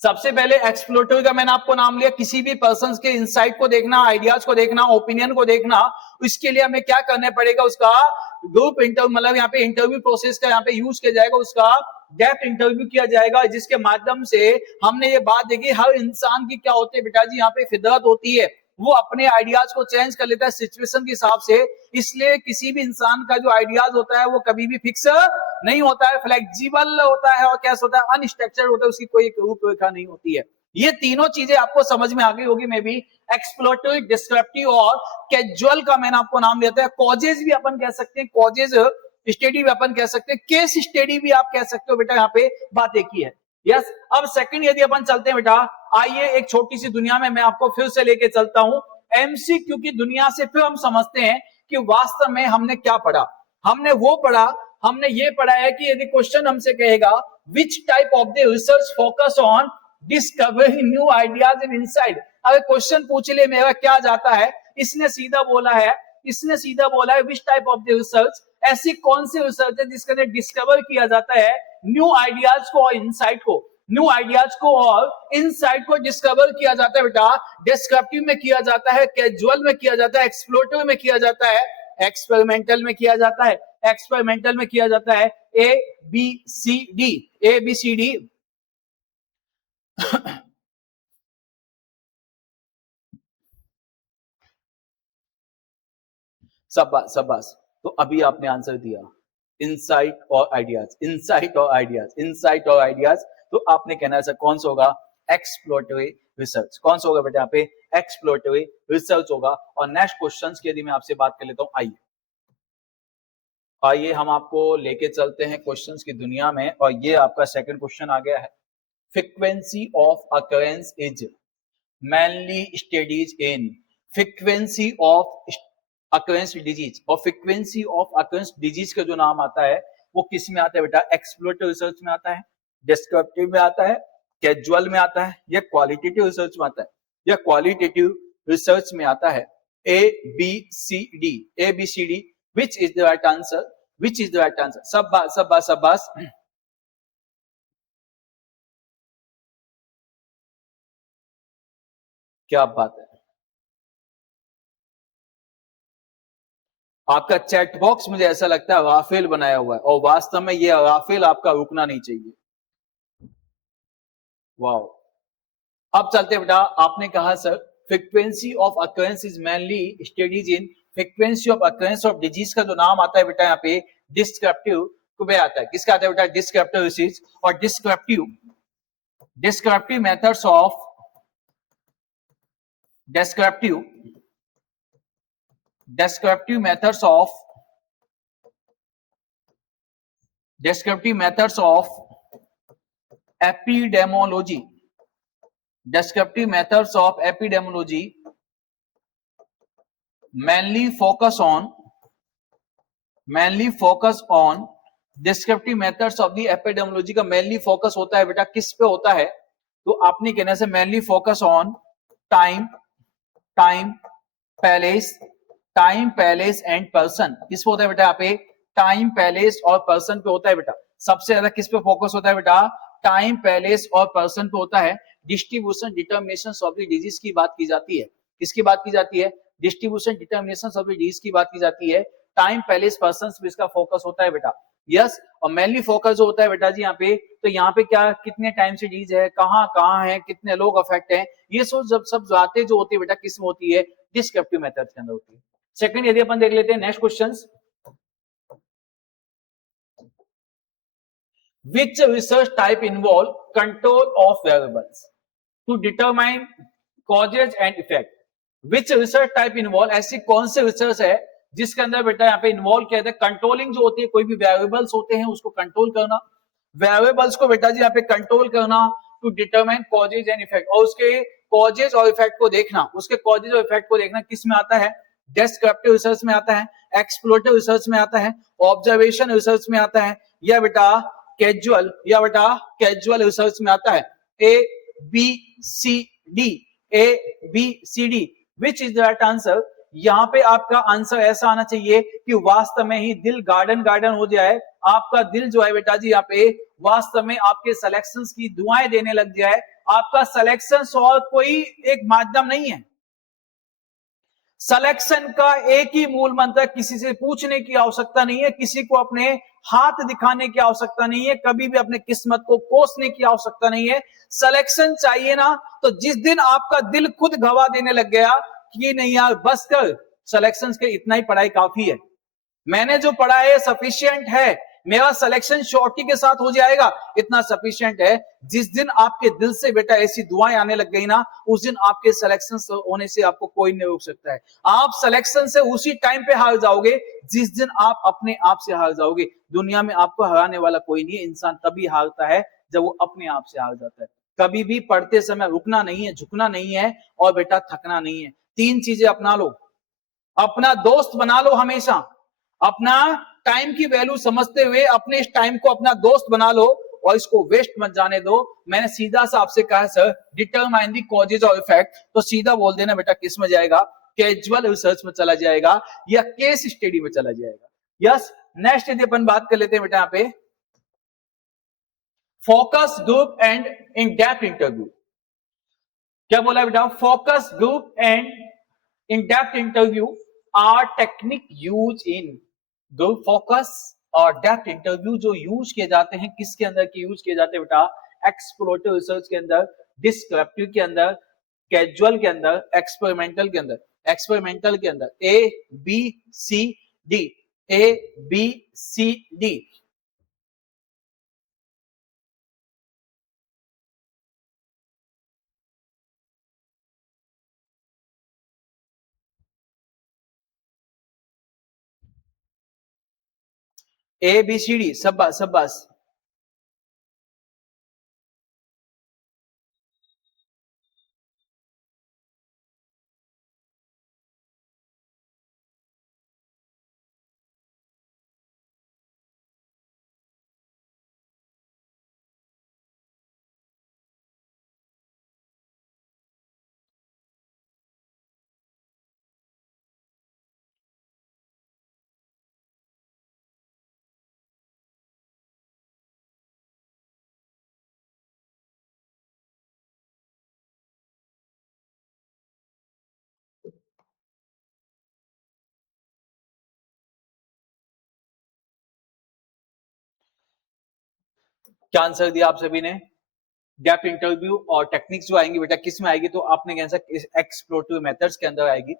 सबसे पहले एक्सप्लोरेटरी का मैंने आपको नाम लिया, किसी भी पर्सन के इंसाइट को देखना, आइडियाज को देखना, ओपिनियन को देखना। इसके लिए हमें क्या करना पड़ेगा, उसका ग्रुप इंटरव्यू, मतलब यहाँ पे इंटरव्यू प्रोसेस का यहाँ पे यूज किया जाएगा, उसका डेप्थ इंटरव्यू किया जाएगा, जिसके माध्यम से हमने ये बात देखी हर इंसान की क्या होती है बेटा जी यहाँ पे फितरत होती है, वो अपने आइडियाज को चेंज कर लेता है सिचुएशन के हिसाब से। इसलिए किसी भी इंसान का जो आइडियाज होता है वो कभी भी फिक्स नहीं होता है, फ्लेक्सिबल होता है और कैसे होता है, अनस्ट्रक्चर्ड होता है, उसकी कोई रूपरेखा नहीं होती है। ये तीनों चीजें आपको समझ में आ गई होगी मे बी। एक्सप्लोरेटरी, डिस्क्रिप्टिव और कैजुअल का मैंने आपको नाम दिया था। कॉजेज भी अपन कह सकते हैं, कॉजेज स्टडी भी अपन कह सकते हैं, केस स्टडी भी आप कह सकते हो बेटा, यहाँ पे बात एक ही है। यस, अब सेकंड यदि अपन चलते हैं बेटा, आइए एक छोटी सी दुनिया में मैं आपको फिर से लेके चलता हूं, एमसीक्यू की दुनिया से। फिर हम समझते हैं कि वास्तव में हमने क्या पढ़ा। हमने ये पढ़ा है कि यदि क्वेश्चन हमसे कहेगा which type of the research focus on discovering new ideas and insight, अगर क्वेश्चन पूछ ले मेरा क्या जाता है, इसने सीधा बोला है which type of the research, ऐसी कौन सी रिसर्च है जिसके अंदर डिस्कवर किया जाता है न्यू आइडियाज को और इनसाइट को, न्यू आइडियाज को और इनसाइट को डिस्कवर किया जाता है बेटा। डिस्क्रिप्टिव में किया जाता है, कैजुअल में किया जाता है, एक्सप्लोरेटिव में किया जाता है, एक्सपेरिमेंटल में किया जाता है, एक्सपेरिमेंटल में किया जाता है ABCD। शाबाश, तो अभी आपने आंसर दिया, इनसाइट और आइडियाज, तो आपने कहना है कौन सा होगा, एक्सप्लोरेटरी रिसर्च। कौन सा होगा बेटा यहाँ पे, एक्सप्लोरेटरी रिसर्च होगा। और नेक्स्ट क्वेश्चंस की यदि मैं आपसे बात कर लेता हूं, आइए हम आपको लेके चलते हैं क्वेश्चंस की दुनिया में, और ये आपका सेकंड क्वेश्चन आ गया है। Frequency of occurrence is mainly studies in frequency of occurrence disease, और फ्रीक्वेंसी ऑफ अकरेंस डिजीज का जो नाम आता है वो किस में आता है बेटा, एक्सप्लोरेटरी रिसर्च में आता है, डिस्क्रिप्टिव में आता है, कैजुअल में आता है, या क्वालिटेटिव रिसर्च में आता है, या क्वालिटेटिव रिसर्च में आता है। A B C D, A B C D, which is the right answer, which is the right answer? शाबाश शाबाश शाबाश, क्या बात है। आपका चैट बॉक्स मुझे ऐसा लगता है राफेल बनाया हुआ है, और वास्तव में ये राफेल आपका रुकना नहीं चाहिए। वाओ। अब चलते बेटा, आपने कहा sir frequency of occurrence is mainly studies in frequency of occurrence of disease, का जो नाम आता है बेटा यहाँ पे डिस्क्रिप्टिव पे आता है। किसका आता है बेटा? Descriptive disease. और descriptive methods of descriptive methods of epidemiology, descriptive methods of epidemiology mainly focus on descriptive methods of the epidemiology का mainly focus होता है बेटा किस पे होता है? तो आपने कहने से mainly focus on time palace and person. किस पे होता है बेटा? यहाँ पे टाइम, पैलेस और पर्सन पे होता है बेटा। सबसे ज्यादा किस पे फोकस होता है बेटा? टाइम, पैलेस और पर्सन पे होता है। Distribution determination of the disease की बात की जाती है। किसकी बात की जाती है? Distribution determination of the disease की बात की जाती है। टाइम, पैलेस, पर्सन पे इसका फोकस होता है बेटा। यस। और मेनली फोकस जो होता है बेटा जी यहाँ पे, तो यहाँ पे क्या, कितने टाइम से डिजीज है, कहाँ है, कितने लोग अफेक्ट हैं, ये सब बातें जो होती है बेटा किस में होती है? डिस्क्रिप्टिव मेथड के अंदर होती है। सेकंड यदि अपन देख लेते हैं next question, which research type involve control of variables to determine causes and effect? which research type involve, ऐसी कौन सी रिसर्च है जिसके अंदर बेटा यहाँ पे इन्वॉल्व किया जाता है कंट्रोलिंग जो होती है, कोई भी वेरिएबल्स होते हैं उसको कंट्रोल करना, वेरिएबल्स को बेटा जी यहाँ पे कंट्रोल करना, to determine causes and effect, और उसके कॉजेज और इफेक्ट को देखना, उसके कॉजेज और इफेक्ट को देखना किस में आता है? डेस्क्रिप्टिव रिसर्च में आता है, एक्सप्लोरेटिव रिसर्च में आता है, ऑब्जर्वेशन रिसर्च में आता है, या बेटा कैजुअल रिसर्च में आता है। A B C D, A B C D, which is the right answer? यहाँ पे आपका आंसर ऐसा आना चाहिए कि वास्तव में ही दिल गार्डन हो जाए, आपका दिल जो है बेटा जी यहाँ पे वास्तव में आपके सिलेक्शंस की दुआएं देने लग जाए। आपका सिलेक्शन और कोई एक माध्यम नहीं है, सिलेक्शन का एक ही मूल मंत्र, किसी से पूछने की आवश्यकता नहीं है, किसी को अपने हाथ दिखाने की आवश्यकता नहीं है, कभी भी अपने किस्मत को कोसने की आवश्यकता नहीं है। सिलेक्शन चाहिए ना, तो जिस दिन आपका दिल खुद गवाह देने लग गया कि नहीं यार बस कर, सिलेक्शन के इतना ही पढ़ाई काफी है, मैंने जो पढ़ा है सफिशिएंट है, मेरा सिलेक्शन श्योरिटी के साथ हो जाएगा, इतना सफिशिएंट है, जिस दिन आपके दिल से बेटा ऐसी दुआएं आने लग गई ना, उस दिन आपके सिलेक्शन होने से आपको कोई नहीं रोक सकता है। आप सिलेक्शन से उसी टाइम पे हार जाओगे जिस दिन आप अपने आप से हार जाओगे। दुनिया में आपको हराने वाला कोई नहीं है, इंसान तभी हारता है जब वो अपने आप से हार जाता है। कभी भी पढ़ते समय रुकना नहीं है, झुकना नहीं है, और बेटा थकना नहीं है। 3 चीजें अपना लो, अपना दोस्त बना लो, हमेशा अपना टाइम की वैल्यू समझते हुए अपने इस टाइम को अपना दोस्त बना लो और इसको वेस्ट मत जाने दो। मैंने सीधा सा आपसे कहा सर डिटरमाइन द कॉजेज और इफेक्ट, तो सीधा बोल देना बेटा किस में जाएगा? कैजुअल रिसर्च में चला जाएगा या केस स्टडी में चला जाएगा। यस। नेक्स्ट यदि अपन बात कर लेते हैं बेटा यहाँ पे focus group and in depth interview, क्या बोला बेटा? Focus group and in depth interview R technique use in group focus और डेप्थ इंटरव्यू, जो यूज किए जाते हैं किसके अंदर की यूज किए जाते हैं बेटा? एक्सप्लोरेटिव रिसर्च के अंदर, डिस्क्रिप्टिव के अंदर, कैजुअल के अंदर, एक्सपेरिमेंटल के अंदर। एक्सपेरिमेंटल के अंदर A B C D, A B C D. A B C D, सब बस। क्या आंसर दिया आप सभी ने? डेप्थ इंटरव्यू और टेक्निक्स जो आएंगी बेटा किस में आएगी? तो आपने कैसा एक्सप्लोरेटिव मेथड्स के अंदर आएगी,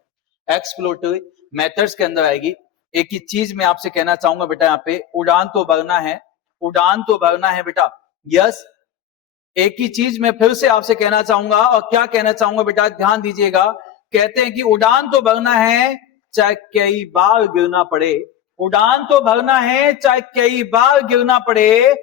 एक्सप्लोरेटिव मेथड्स के अंदर आएगी। एक ही चीज मैं आपसे कहना चाहूंगा बेटा, यहाँ पे उड़ान तो भरना है, उड़ान तो भरना है बेटा। यस, एक ही चीज मैं फिर से आपसे कहना चाहूंगा, और क्या कहना चाहूंगा बेटा, ध्यान दीजिएगा। कहते हैं कि उड़ान तो भरना है चाहे कई बार गिरना पड़े, उड़ान तो भरना है चाहे कई बार गिरना पड़े,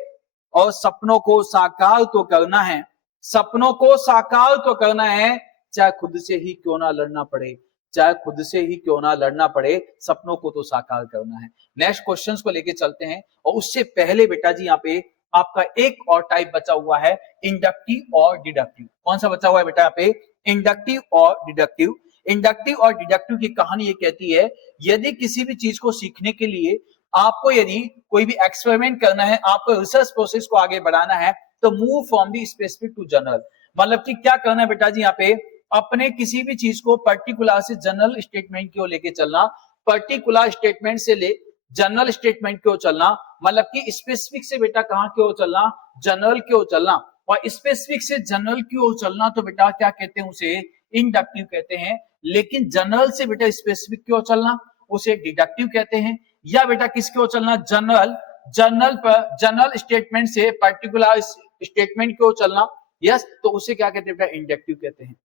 और सपनों को साकार तो करना है, सपनों को साकार तो करना है, चाहे खुद से ही क्यों ना लड़ना पड़े, चाहे खुद से ही क्यों ना लड़ना पड़े, सपनों को तो साकार करना है। नेक्स्ट क्वेश्चंस को लेके चलते हैं, और उससे पहले बेटा जी यहाँ पे आपका एक और टाइप बचा हुआ है, इंडक्टिव और डिडक्टिव। कौन सा बचा हुआ है बेटा यहाँ पे? इंडक्टिव और डिडक्टिव। इंडक्टिव और डिडक्टिव की कहानी ये कहती है, यदि किसी भी चीज को सीखने के लिए आपको यदि कोई भी एक्सपेरिमेंट करना है, आपको रिसर्च प्रोसेस को आगे बढ़ाना है, तो move from the specific to general. मतलब कि क्या करना है बेटा जी यहाँ पे, अपने किसी भी चीज को पर्टिकुलर से जनरल स्टेटमेंट की ओर लेके चलना, पर्टिकुलर स्टेटमेंट से ले जनरल स्टेटमेंट की ओर चलना, मतलब कि स्पेसिफिक से बेटा कहां की ओर चलना? जनरल की ओर चलना। और स्पेसिफिक से जनरल की ओर चलना तो बेटा क्या कहते हैं? उसे इंडक्टिव कहते हैं। लेकिन जनरल से बेटा स्पेसिफिक की ओर चलना उसे डिडक्टिव कहते हैं। या बेटा किसकी ओर चलना? जनरल, जनरल स्टेटमेंट से पर्टिकुलर स्टेटमेंट की ओर चलना, यस, तो उसे क्या कहते हैं बेटा? इंडक्टिव कहते हैं।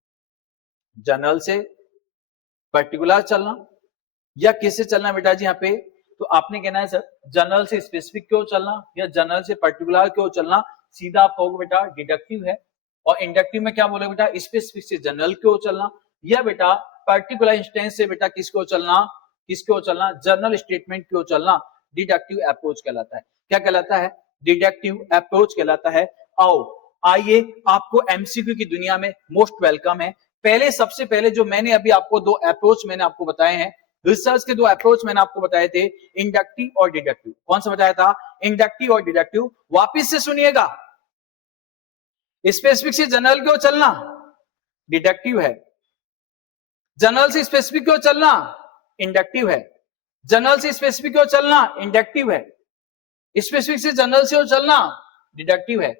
जनरल से पर्टिकुलर चलना या किससे चलना बेटा जी यहाँ पे? तो आपने कहना है सर जनरल से स्पेसिफिक की ओर चलना या जनरल से पर्टिकुलर की ओर चलना, सीधा आप कहोगे बेटा डिडक्टिव है। और इंडक्टिव में क्या बोले बेटा? स्पेसिफिक से जनरल की ओर चलना, या बेटा पर्टिकुलर इंस्टेंस से बेटा किसकी ओर चलना? किसकी ओर चलना? जनरल स्टेटमेंट की ओर चलना। डिडक्टिव अप्रोच कहलाता है। क्या कहलाता है? डिडक्टिव अप्रोच कहलाता है। आओ आइए, आपको एमसीक्यू की दुनिया में मोस्ट वेलकम है। पहले सबसे पहले जो मैंने अभी आपको दो अप्रोच मैंने आपको बताए हैं, रिसर्च के दो अप्रोच मैंने आपको बताए थे, इंडक्टिव और डिडक्टिव। कौन सा बताया था? इंडक्टिव और डिडक्टिव। वापिस से सुनिएगा, स्पेसिफिक से जनरल की ओर चलना डिडक्टिव है, जनरल से स्पेसिफिक की ओर चलना इंडक्टिव है, जनरल से स्पेसिफिक की ओर चलना इंडक्टिव है, स्पेसिफिक से जनरल से ओर चलना डिडक्टिव है।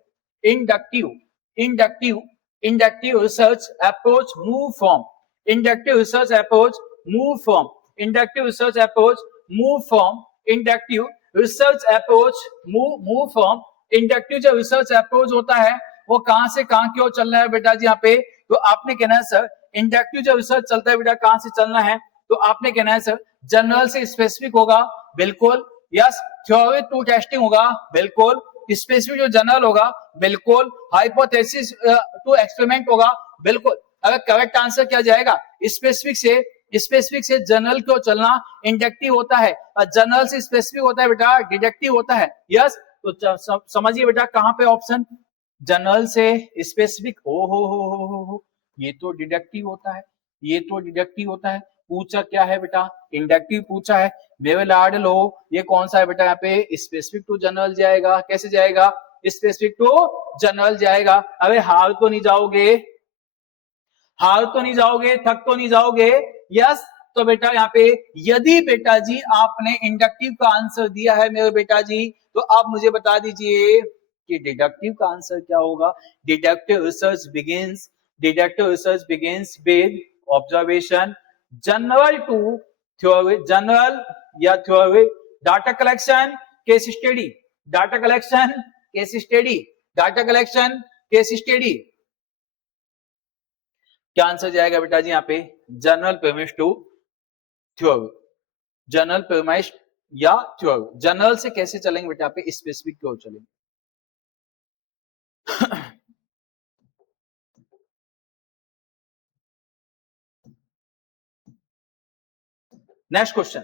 Inductive, inductive, inductive research approach move from, inductive research approach move from, inductive research approach move from, inductive research approach move from. Inductive जो रिसर्च अप्रोच होता है वो कहां से कहां की ओर चल रहा है बेटा जी यहाँ पे? तो आपने कहना है सर इंडक्टिव जो रिसर्च चलता है बेटा कहां से चलना है? तो आपने कहना है सर जनरल से स्पेसिफिक होगा, बिल्कुल, यस, थ्योरी टू टेस्टिंग होगा, बिल्कुल, स्पेसिफिक जो जनरल होगा, बिल्कुल, हाइपोथेसिस टू एक्सपेरिमेंट होगा, बिल्कुल। अगर करेक्ट आंसर क्या जाएगा? स्पेसिफिक से जनरल को चलना इंडक्टिव होता है, और जनरल से स्पेसिफिक होता है बेटा डिडक्टिव होता है, यस। तो समझिए बेटा कहां पे ऑप्शन? जनरल से स्पेसिफिक हो, ये तो डिडक्टिव होता है, ये तो डिडक्टिव होता है। पूछा क्या है बेटा? इंडक्टिव पूछा है। मेरे लाड लो, ये कौन सा है बेटा? यहाँ पे स्पेसिफिक टू जनरल जाएगा। कैसे जाएगा? स्पेसिफिक टू जनरल जाएगा। अरे हार तो नहीं जाओगे, हार तो नहीं जाओगे, थक तो नहीं जाओगे, यस। तो बेटा यहाँ पे यदि बेटा जी आपने इंडक्टिव का आंसर दिया है मेरे बेटा जी, तो आप मुझे बता दीजिए कि डिडक्टिव का आंसर क्या होगा? Deductive research begins with observation, general to theory, general या theory, data collection, case study, data collection, case study, data collection, case study. क्या आंसर जाएगा बेटा जी यहाँ पे? General premise to theory, general premise या थ्योरी। जनरल से कैसे चलेंगे बेटा? पे स्पेसिफिक की ओर चलेंगे। Next question,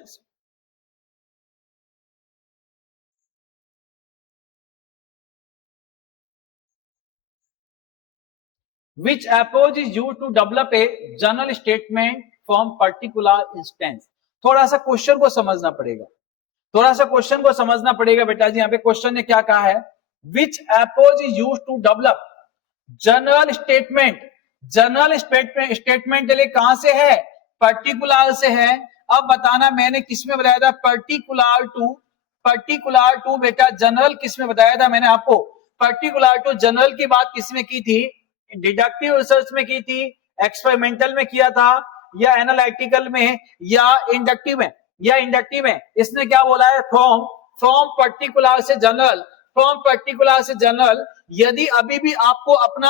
which approach is used to develop a general statement from particular instance? थोड़ा सा क्वेश्चन को समझना पड़ेगा, थोड़ा सा क्वेश्चन को समझना पड़ेगा बेटा जी। यहाँ पे क्वेश्चन ने क्या कहा है? which approach is used to develop general statement, general statement लिए कहां से है? पर्टिकुलर से है। अब बताना मैंने किस में बताया था? पर्टिकुलर टू बेटा जनरल किस में बताया था मैंने आपको? पर्टिकुलर टू जनरल की बात किसमें की थी? डिडक्टिव रिसर्च में की थी, एक्सपेरिमेंटल में किया था, या एनालिटिकल में, या इंडक्टिव में, या इंडक्टिव में। इसने क्या बोला है? फ्रॉम पर्टिकुलर से जनरल, फ्रॉम पर्टिकुलर से जनरल। यदि अभी भी आपको अपना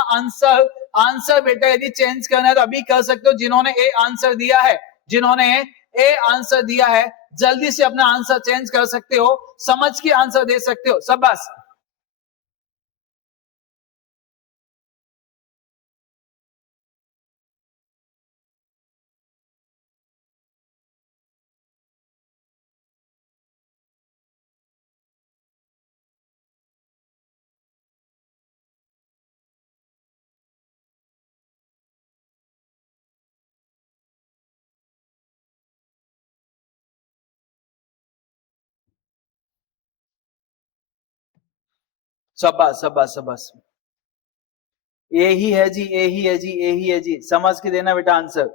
आंसर बेटा यदि चेंज करना है तो अभी कर सकते हो। जिन्होंने ए आंसर दिया है, जिन्होंने ए आंसर दिया है, जल्दी से अपना आंसर चेंज कर सकते हो, समझ के आंसर दे सकते हो। सब बस शाबाश शाबाश शाबाश। यही है जी, यही है जी, यही है जी, समझ के देना बेटा आंसर।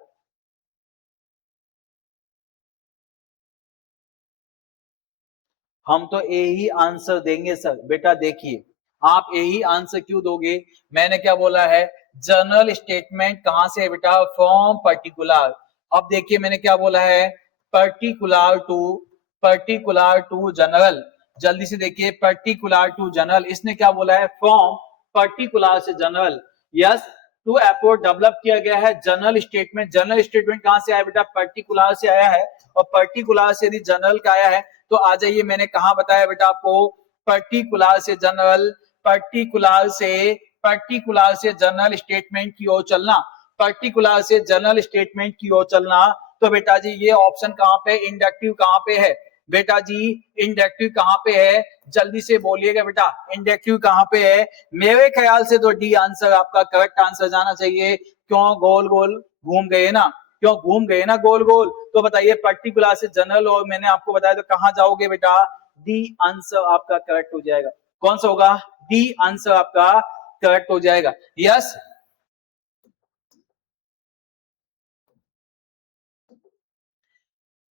हम तो यही आंसर देंगे सर। बेटा देखिए, आप यही आंसर क्यों दोगे? मैंने क्या बोला है? जनरल स्टेटमेंट कहां से है बेटा? From particular. अब देखिए मैंने क्या बोला है? Particular to general. जल्दी से देखिए, पर्टिकुलर टू जनरल, इसने क्या बोला है? फ्रॉम पर्टिकुलर से general. Yes, to approach develop किया गया है जनरल स्टेटमेंट। जनरल स्टेटमेंट कहां से आया बेटा? पर्टिकुलर से आया है। और पर्टिकुलर से यदि जनरल का आया है तो आ जाइए, मैंने कहा बताया बेटा आपको? पर्टिकुलर से जनरल, पर्टिकुलर से जनरल स्टेटमेंट की ओर चलना, पर्टिकुलर से जनरल स्टेटमेंट की ओर चलना। तो बेटा जी ये ऑप्शन कहां पे? इंडक्टिव कहां पे है बेटा जी? इंडक्टिव कहां पे है? जल्दी से बोलिएगा बेटा, इंडक्टिव कहां पे है? मेरे ख्याल से तो डी आंसर आपका करेक्ट आंसर जाना चाहिए। क्यों गोल गोल घूम गए ना? क्यों घूम गए ना गोल गोल? तो बताइए, पर्टिकुलर से जनरल और मैंने आपको बताया तो कहां जाओगे बेटा? डी आंसर आपका करेक्ट हो जाएगा। कौन सा होगा? डी आंसर आपका करेक्ट हो जाएगा। यस,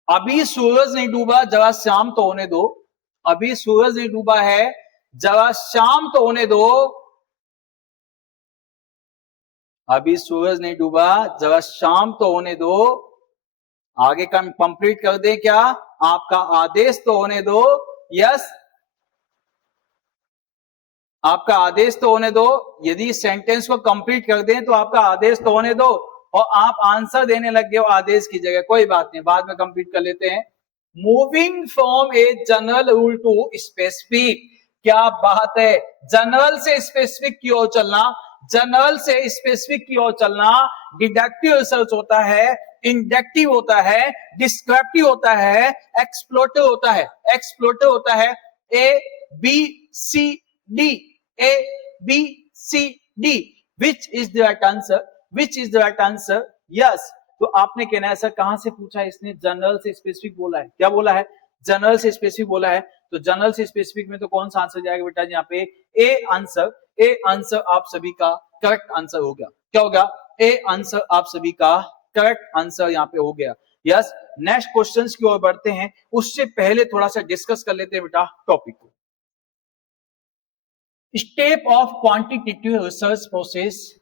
अभी सूरज नहीं डूबा, जरा शाम तो होने दो। अभी सूरज नहीं डूबा है, जरा शाम तो होने दो। अभी सूरज नहीं डूबा, जरा शाम तो होने दो। आगे का कंप्लीट कर दे क्या? आपका आदेश तो होने दो। यस, आपका आदेश तो होने दो। यदि सेंटेंस को कंप्लीट कर दें तो आपका आदेश तो होने दो। और आप आंसर देने लग गए हो आदेश की जगह। कोई बात नहीं, बाद में कंप्लीट कर लेते हैं। Moving from a general rule to specific. क्या बात है! जनरल से स्पेसिफिक की ओर चलना, जनरल से स्पेसिफिक की ओर चलना डिडक्टिव रिसर्च होता है, इंडक्टिव होता है, डिस्क्रिप्टिव होता है, एक्सप्लोटिव होता है। एक्सप्लोटिव होता है। A B C D, A B C D, which is the right answer? Which is the right answer? Yes. तो आपने कहना है सर कहां से पूछा है इसने? जनरल से स्पेसिफिक बोला है। क्या बोला है? जनरल से स्पेसिफिक बोला है। तो जनरल से स्पेसिफिक में तो कौन सा आंसर जाएगा बेटा? यहाँ पे ए आंसर। ए आंसर आप सभी का करेक्ट आंसर हो गया। क्या होगा? ए आंसर आप सभी का करेक्ट आंसर यहाँ पे हो गया। यस, नेक्स्ट क्वेश्चंस की ओर बढ़ते हैं, उससे पहले थोड़ा सा डिस्कस कर लेते हैं बेटा टॉपिक को। Step of quantitative research process.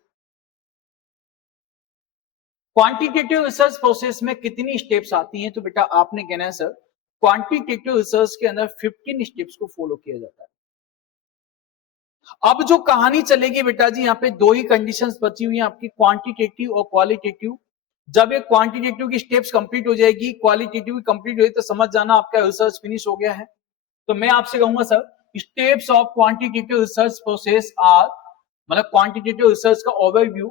Quantitative research process में कितनी स्टेप्स आती हैं? तो बेटा आपने कहना है सर क्वांटिटेटिव रिसर्च के अंदर 15 स्टेप्स को फॉलो किया जाता है। अब जो कहानी चलेगी बेटा जी, यहाँ पे दो ही कंडीशंस बची हुई हैं आपकी, क्वांटिटेटिव और क्वालिटेटिव। जब ये क्वांटिटेटिव की स्टेप्स कंप्लीट हो जाएगी, क्वालिटेटिव कंप्लीट हो जाएगी, तो समझ जाना आपका रिसर्च फिनिश हो गया है। तो मैं आपसे कहूंगा sir, steps of quantitative research process are, मतलब क्वांटिटेटिव रिसर्च का overview.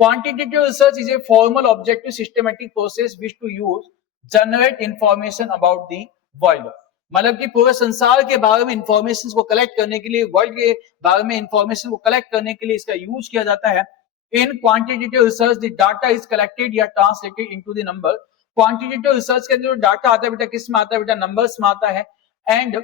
Quantitative research is a formal objective systematic process which to use generate information about the world. मतलब कि पूरे संसार के बारे में इंफॉर्मेशन को कलेक्ट करने के लिए, वर्ल्ड के बारे में इंफॉर्मेशन को कलेक्ट करने के लिए इसका यूज किया जाता है। In quantitative research the data is collected या translated into the number. Quantitative research के अंदर जो डाटा आता है बेटा, किस में आता है बेटा? नंबर्स में आता है। And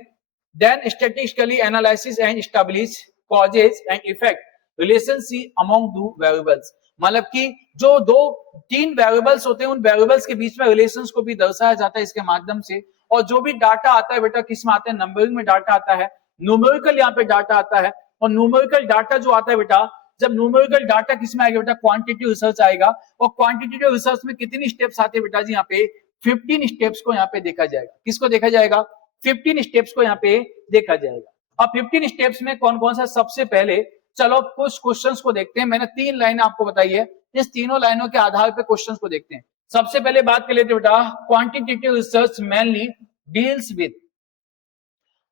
then statistically analysis and establish causes and effect relationship among two variables। मतलब कि जो दो तीन वेरिएबल्स होते हैं, उन वेरिएबल्स के बीच में रिलेशंस को भी दर्शाया जाता है इसके माध्यम से। और जो भी डाटा आता है बेटा, किस में आता है? नंबरिंग में डाटा आता है, न्यूमेरिकल यहाँ पे डाटा आता है। और न्यूमेरिकल डाटा जो आता है बेटा, जब न्यूमेरिकल डाटा किसमें आएगा बेटा, क्वांटिटेटिव रिसर्च आएगा। और क्वांटिटेटिव रिसर्च में कितनी स्टेप्स आते हैं बेटा जी, यहाँ पे 15 स्टेप्स को यहाँ पे देखा जाएगा। किसको देखा जाएगा, 15 स्टेप्स को यहाँ पे देखा जाएगा। अब 15 स्टेप्स में कौन कौन सा, सबसे पहले चलो कुछ क्वेश्चंस को देखते हैं। मैंने 3 लाइनें आपको बताई है, इस तीनों लाइनों के आधार पे क्वेश्चंस को देखते हैं। सबसे पहले बात कर लेते हैं बेटा, quantitative research mainly deals with,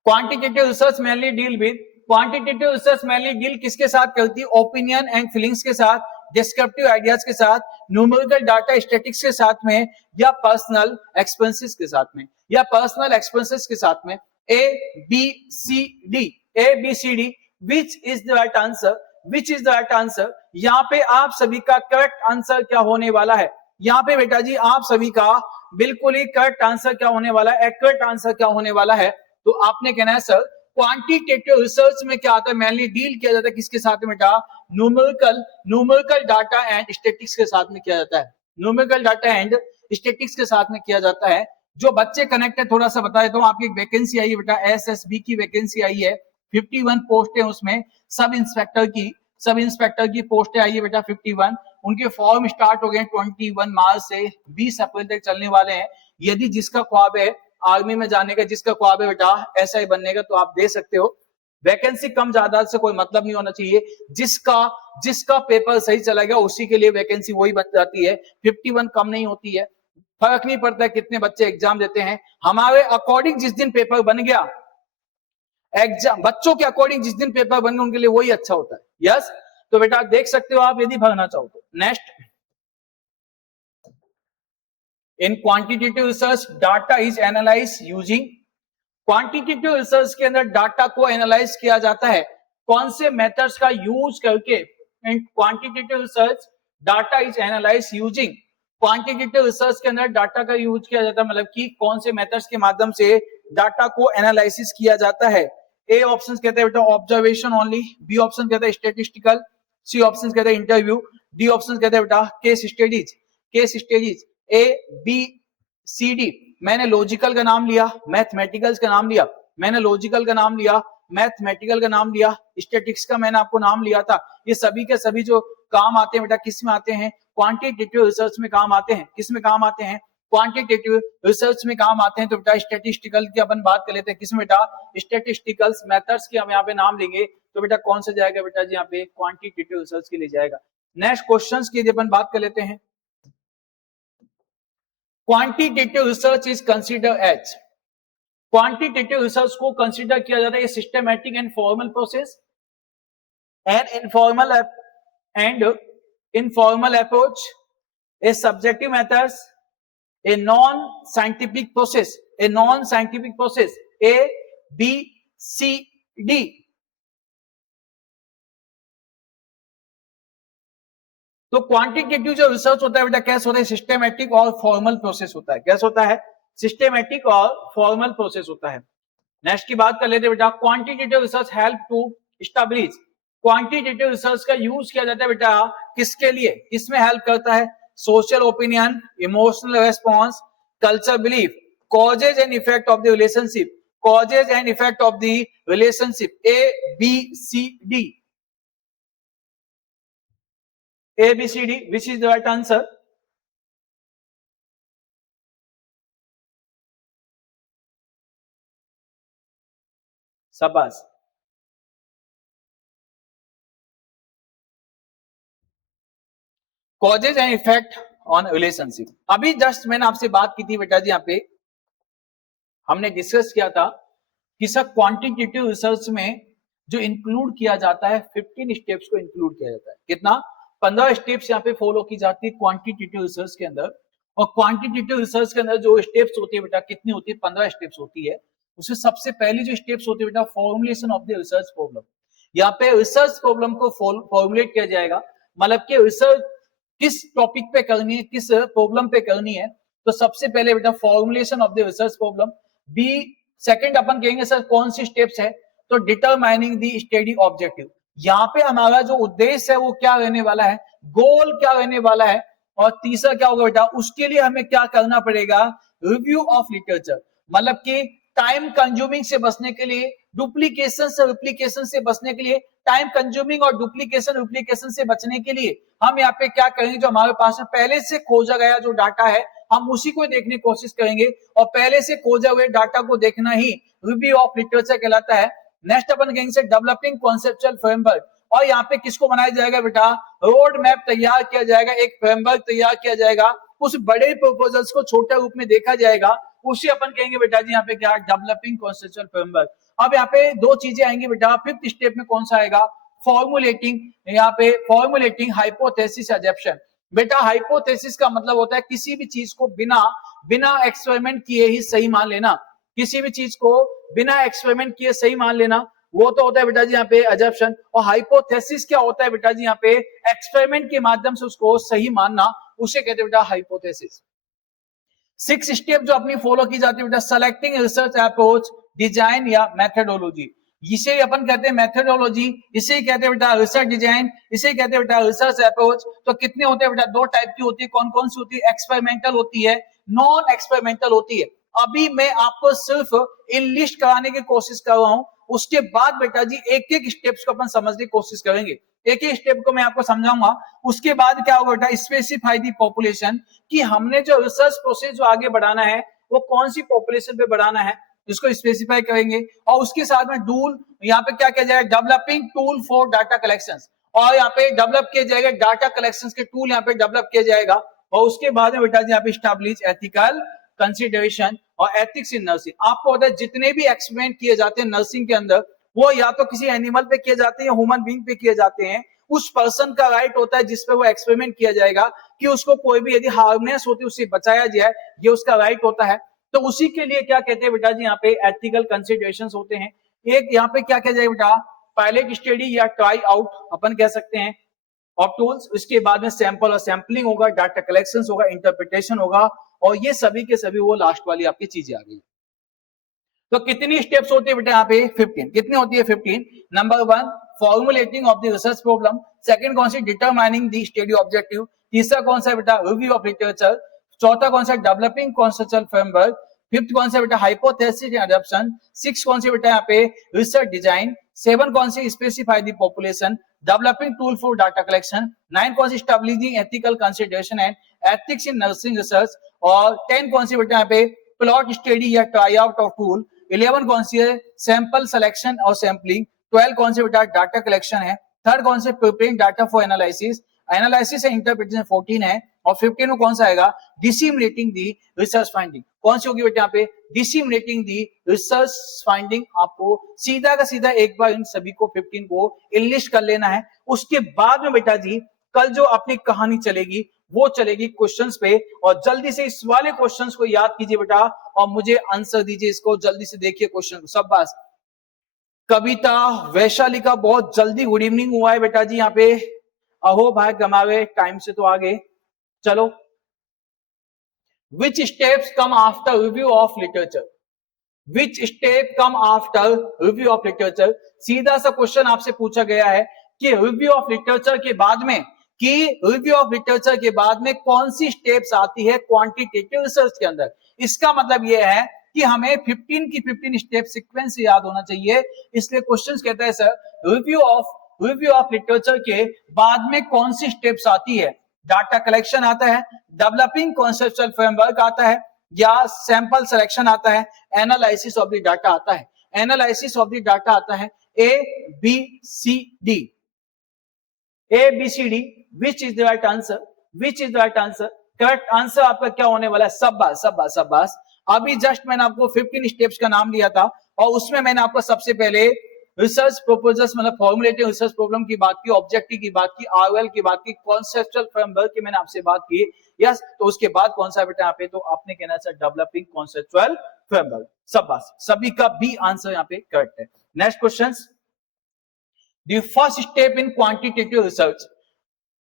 quantitative research mainly deal with, quantitative research mainly deal किसके साथ करती है, ओपिनियन एंड फीलिंग्स के साथ, डिस्क्रिप्टिव आइडियाज के साथ, न्यूमेरिकल डाटा स्टैटिस्टिक्स के साथ में, या पर्सनल एक्सपेंसेस के साथ में, या पर्सनल एक्सपेंसेस के साथ में। A B C D, A B C D, which is the right answer, which is the right answer. यहाँ पे आप सभी का करेक्ट आंसर क्या होने वाला है, यहाँ पे बेटा जी आप सभी का बिल्कुल ही करेक्ट आंसर क्या होने वाला है, एक्यूरेट आंसर क्या होने वाला है। तो आपने कहना है सर क्वांटिटेटिव रिसर्च में क्या आता है, मेनली डील किया जाता है किसके साथ में बेटा, न्यूमेरिकल डाटा एंड स्टैटिस्टिक्स के साथ में किया जाता है, न्यूमेरिकल डाटा एंड स्टैटिस्टिक्स के साथ में किया जाता है। जो बच्चे कनेक्ट है थोड़ा सा बता देता हूँ, आपकी एक वैकेंसी आई है बेटा, एसएसबी की वैकेंसी आई है, 51 पोस्ट है उसमें, सब इंस्पेक्टर की पोस्ट आई है बेटा 51। उनके फॉर्म स्टार्ट हो गए 21 मार्च से 20 अप्रैल तक चलने वाले हैं। यदि जिसका ख्वाब है आर्मी में जाने का, जिसका ख्वाब है बेटा एसआई बनने का, तो आप दे सकते हो। वैकेंसी कम ज्यादा से कोई मतलब नहीं होना चाहिए, जिसका पेपर सही चला गया उसी के लिए वैकेंसी वही बच जाती है, 51 कम नहीं होती है। फर्क नहीं पड़ता है कितने बच्चे एग्जाम देते हैं, हमारे अकॉर्डिंग जिस दिन पेपर बन गया, एग्जाम बच्चों के अकॉर्डिंग जिस दिन पेपर बन गया उनके लिए वही अच्छा होता है। यस, तो बेटा देख सकते हो आप यदि भरना चाहो तो। Next, in quantitative research data is analyse using, quantitative research के अंदर डाटा को एनालाइज किया जाता है कौन से मेथड्स का यूज करके। इन quantitative research data is analyse using, quantitative research के अंदर डाटा का यूज किया जाता है, मतलब कि कौन से मेथड्स के माध्यम से डाटा को एनालिसिस किया जाता है। ए ऑप्शन कहते हैं बेटा ऑब्जर्वेशन ओनली, बी ऑप्शन कहता है स्टैटिस्टिकल, सी ऑप्शन कहता है इंटरव्यू, डी ऑप्शन कहता है बेटा case studies. A B C D, मैंने लॉजिकल का नाम लिया, मैथमेटिकल्स का नाम लिया, मैंने लॉजिकल का नाम लिया, मैथमेटिकल का नाम लिया, स्टैटिस्टिक्स का मैंने आपको नाम लिया था। ये सभी के सभी जो काम आते हैं बेटा किस में आते हैं, क्वांटिटेटिव रिसर्च में काम आते हैं। किस में काम आते हैं, क्वांटिटेटिव रिसर्च में काम आते हैं। तो बेटा स्टैटिस्टिकल की अपन बात कर लेते हैं, किसमें बेटा, स्टैटिस्टिकल्स मेथड्स के हम यहाँ पे नाम लेंगे, तो बेटा कौन सा जाएगा बेटा जी यहाँ पे, क्वांटिटेटिव रिसर्च के लिए जाएगा। नेक्स्ट क्वेश्चंस की अपन बात कर लेते हैं। Quantitative research is consider as, quantitative research को कंसिडर किया जाता है systematic and formal process and informal approach, a subjective methods, a non-scientific process, A, B, C, D। तो क्वांटिटेटिव जो रिसर्च होता है बेटा कैसे होता है, सिस्टेमेटिक और फॉर्मल प्रोसेस होता है। कैसे होता है, सिस्टेमेटिक और फॉर्मल प्रोसेस होता है। नेक्स्ट की बात कर लेते हैं बेटा, quantitative research help to establish, quantitative research का यूज किया जाता है बेटा किसके लिए, किसमें हेल्प करता है, social opinion, emotional response, culture belief, causes and effect of the relationship, causes and effect of the relationship. A B C D, A B C D, which is the right answer. शाबाश, causes and effect on relationship. अभी just मैंने आपसे बात की थी बेटा जी, यहाँ पे हमने डिस्कस किया था कि सर क्वांटिटेटिव रिसर्च में जो इंक्लूड किया जाता है 15 स्टेप्स को इंक्लूड किया जाता है। कितना, 15 स्टेप्स यहाँ पे फॉलो की जाती है क्वांटिटेटिव रिसर्च के अंदर। और क्वांटिटेटिव रिसर्च के अंदर जो स्टेप्स होती है बेटा कितनी होती है, 15 स्टेप्स होती है। उसमें सबसे पहली जो स्टेप्स होती है बेटा formulation of the research problem. यहाँ पे रिसर्च प्रॉब्लम को फॉर्मुलेट किया जाएगा, मतलब कि रिसर्च किस टॉपिक पे करनी है, किस प्रॉब्लम पे करनी है। तो सबसे पहले बेटा formulation of the research problem. B second अपन कहेंगे सर कौन सी स्टेप्स है, तो डिटरमाइनिंग द स्टडी ऑब्जेक्टिव। यहाँ पे हमारा जो उद्देश्य है वो क्या रहने वाला है, गोल क्या रहने वाला है। और तीसरा क्या होगा बेटा, उसके लिए हमें क्या करना पड़ेगा, रिव्यू ऑफ लिटरेचर, मतलब कि टाइम कंज्यूमिंग से बचने के लिए, डुप्लीकेशन से रिप्लीकेशन से बचने के लिए, टाइम कंज्यूमिंग और डुप्लीकेशन रिप्लीकेशन से बचने के लिए हम यहाँ पे क्या करेंगे, जो हमारे पास में पहले से खोजा गया जो डाटा है हम उसी को देखने की कोशिश करेंगे, और पहले से खोजे हुए डाटा को देखना ही रिव्यू ऑफ लिटरेचर कहलाता है। नेक्स्ट अपन कहेंगे से डेवलपिंग कॉन्सेप्चुअल फ्रेमवर्क, और यहाँ पे किसको बनाया जाएगा बेटा, रोड मैप तैयार किया जाएगा, एक फ्रेमवर्क तैयार किया जाएगा, उस बड़े प्रपोजल्स को छोटे रूप में देखा जाएगा, उसे अपन कहेंगे बेटा जी यहाँ पे क्या, डेवलपिंग कॉन्सेप्चुअल फ्रेमवर्क। अब यहाँ पे दो चीजें आएंगी बेटा, फिफ्थ स्टेप में कौन सा आएगा, फॉर्मुलेटिंग, यहाँ पे फॉर्मुलेटिंग हाइपोथेसिस एजम्पशन। बेटा हाइपोथेसिस का मतलब होता है किसी भी चीज को बिना एक्सपेरिमेंट किए ही सही मान लेना, किसी भी चीज को बिना एक्सपेरिमेंट किए सही मान लेना, वो तो होता है बेटा जी यहाँ पे अजम्पशन। और हाइपोथेसिस क्या होता है बेटा जी यहाँ पे, एक्सपेरिमेंट के माध्यम से उसको सही मानना, उसे कहते हैं बेटा हाइपोथेसिस। 6 स्टेप जो अपनी फॉलो की जाती है बेटा, सेलेक्टिंग रिसर्च अप्रोच, डिजाइन या मेथडोलॉजी, इसे अपन कहते हैं मेथडोलॉजी, इसे कहते हैं बेटा रिसर्च डिजाइन, इसे कहते हैं बेटा रिसर्च अप्रोच। तो कितने होते हैं बेटा, दो टाइप की होती है, कौन कौन सी होती है, एक्सपेरिमेंटल होती है, नॉन एक्सपेरिमेंटल होती है। अभी मैं आपको सिर्फ इन लिस्ट कराने की कोशिश कर रहा हूं, उसके बाद बेटा जी एक एक स्टेप्स को अपन समझने की कोशिश करेंगे, एक एक स्टेप को मैं आपको समझाऊंगा। उसके बाद क्या होगा बेटा, स्पेसिफाई दी पॉपुलेशन, कि हमने जो रिसर्च प्रोसेस जो आगे बढ़ाना है वो कौन सी पॉपुलेशन पे बढ़ाना है, इसको स्पेसिफाई करेंगे। और उसके साथ में टूल, यहाँ पे क्या किया जाएगा, developing tool for data collection, और यहाँ पे डेवलप किया जाएगा डाटा कलेक्शन के टूल, यहाँ पे डेवलप किया जाएगा। और उसके बाद में बेटा जी यहाँ पे स्टैब्लिश एथिकल कंसिडरेशन और एथिक्स इन नर्सिंग। आपको पता है जितने भी एक्सपेरिमेंट किए जाते हैं नर्सिंग के अंदर, वो या तो किसी एनिमल पे किए जाते हैं या ह्यूमन बीइंग पे किए जाते हैं। उस पर्सन का राइट होता है जिसपे वो एक्सपेरिमेंट किया जाएगा कि उसको कोई भी यदि हार्मनेस होती है उससे बचाया जाए, ये उसका राइट होता है। तो उसी के लिए क्या कहते हैं बेटा जी यहाँ पे एथिकल कंसिडरेशंस होते हैं। एक यहाँ पे क्या किया जाएगा बेटा, पायलट स्टडी या ट्राई आउट अपन कह सकते हैं ऑफ टूल्स। उसके बाद में सैंपल और सैंपलिंग होगा, डाटा कलेक्शन होगा, इंटरप्रिटेशन होगा, और ये सभी के सभी वो लास्ट वाली आपकी चीजें आ गई। तो कितनी स्टेप्स होती है बेटा यहाँ पे, 15। कितनी होती है, 15। Number 1 formulating of the research problem, second कौन सी, डिटरमाइनिंग द स्टडी ऑब्जेक्टिव, तीसरा कौन सा बेटा, रिव्यू ऑफ लिटरेचर, चौथा कौन सा, डेवलपिंग कॉन्सेप्चुअल फ्रेमवर्क, फिफ्थ कौन सा बेटा, हाइपोथेसिस एंड एडप्शन, सिक्स कौन सी बेटा यहाँ पे, रिसर्च डिजाइन, 7 कौन सी, specify the population, developing tool for data collection, 9 कौन सी, establishing ethical consideration and ethics in nursing research, और 10 कौन सी बेटा यहाँ पे, प्लॉट स्टडी या ट्राई आउट ऑफ टूल, 11 कौन सी है, सैंपल सिलेक्शन और सैंपलिंग, 12 कौन से बेटा, डाटा कलेक्शन है, थर्ड कौन से, preparing data for analysis, analysis and interpretation 14 है, और 15 में कौन सा आएगा, डिसिमिनेटिंग दी रिसर्च फाइंडिंग। कौन सी होगी बेटा यहाँ पे, डिसिमिनेटिंग दी रिसर्च फाइंडिंग। आपको सीधा का सीधा एक बार इन सभी को 15 को इनलिस्ट कर लेना है। उसके बाद में बेटा जी कल जो अपनी कहानी चलेगी वो चलेगी क्वेश्चंस पे, और जल्दी से इस वाले क्वेश्चंस को याद कीजिए बेटा और मुझे आंसर दीजिए इसको, जल्दी से देखिए क्वेश्चन को। सब बस कविता वैशाली का बहुत जल्दी गुड इवनिंग हुआ है बेटा जी यहाँ पे, अहो भाई हमारे टाइम से तो आगे चलो। Which steps come after review of literature, which step come after review of literature. सीधा सा क्वेश्चन आपसे पूछा गया है कि रिव्यू ऑफ लिटरेचर के बाद में, कि रिव्यू ऑफ लिटरेचर के बाद में कौन सी स्टेप्स आती है क्वांटिटेटिव रिसर्च के अंदर। इसका मतलब यह है कि हमें 15 की 15 स्टेप सीक्वेंस से याद होना चाहिए। इसलिए क्वेश्चन कहता है सर रिव्यू ऑफ लिटरेचर के बाद में कौन सी स्टेप्स आती है, डाटा कलेक्शन आता है, डेवलपिंग कॉन्सेप्चुअल फ्रेमवर्क आता है, या सैंपल सिलेक्शन आता है, एनालिसिस ऑफ द डाटा आता है। एनालिसिस ऑफ द डाटा आता है, A B C D, A B C D. Which is the right answer, which is the right answer, correct answer आपका क्या होने वाला है, सब। अभी जस्ट मैंने आपको 15 स्टेप्स का नाम लिया था, और उसमें मैंने आपको सबसे पहले रिसर्च प्रोपोजल्स मतलब फॉर्मुलेटिव रिसर्च प्रॉब्लम की बात की, ऑब्जेक्टिव की बात की, आरओएल की बात की, कॉन्सेप्चुअल फ्रेमवर्क की मैंने आपसे बात की। यस, तो उसके बाद कौन सा बेटा यहाँ पे, तो आपने कहना है डेवलपिंग कॉन्सेप्चुअल फ्रेमवर्क। सब बात, सभी का बी आंसर यहाँ पे करेक्ट है। Next question, the first step in quantitative research.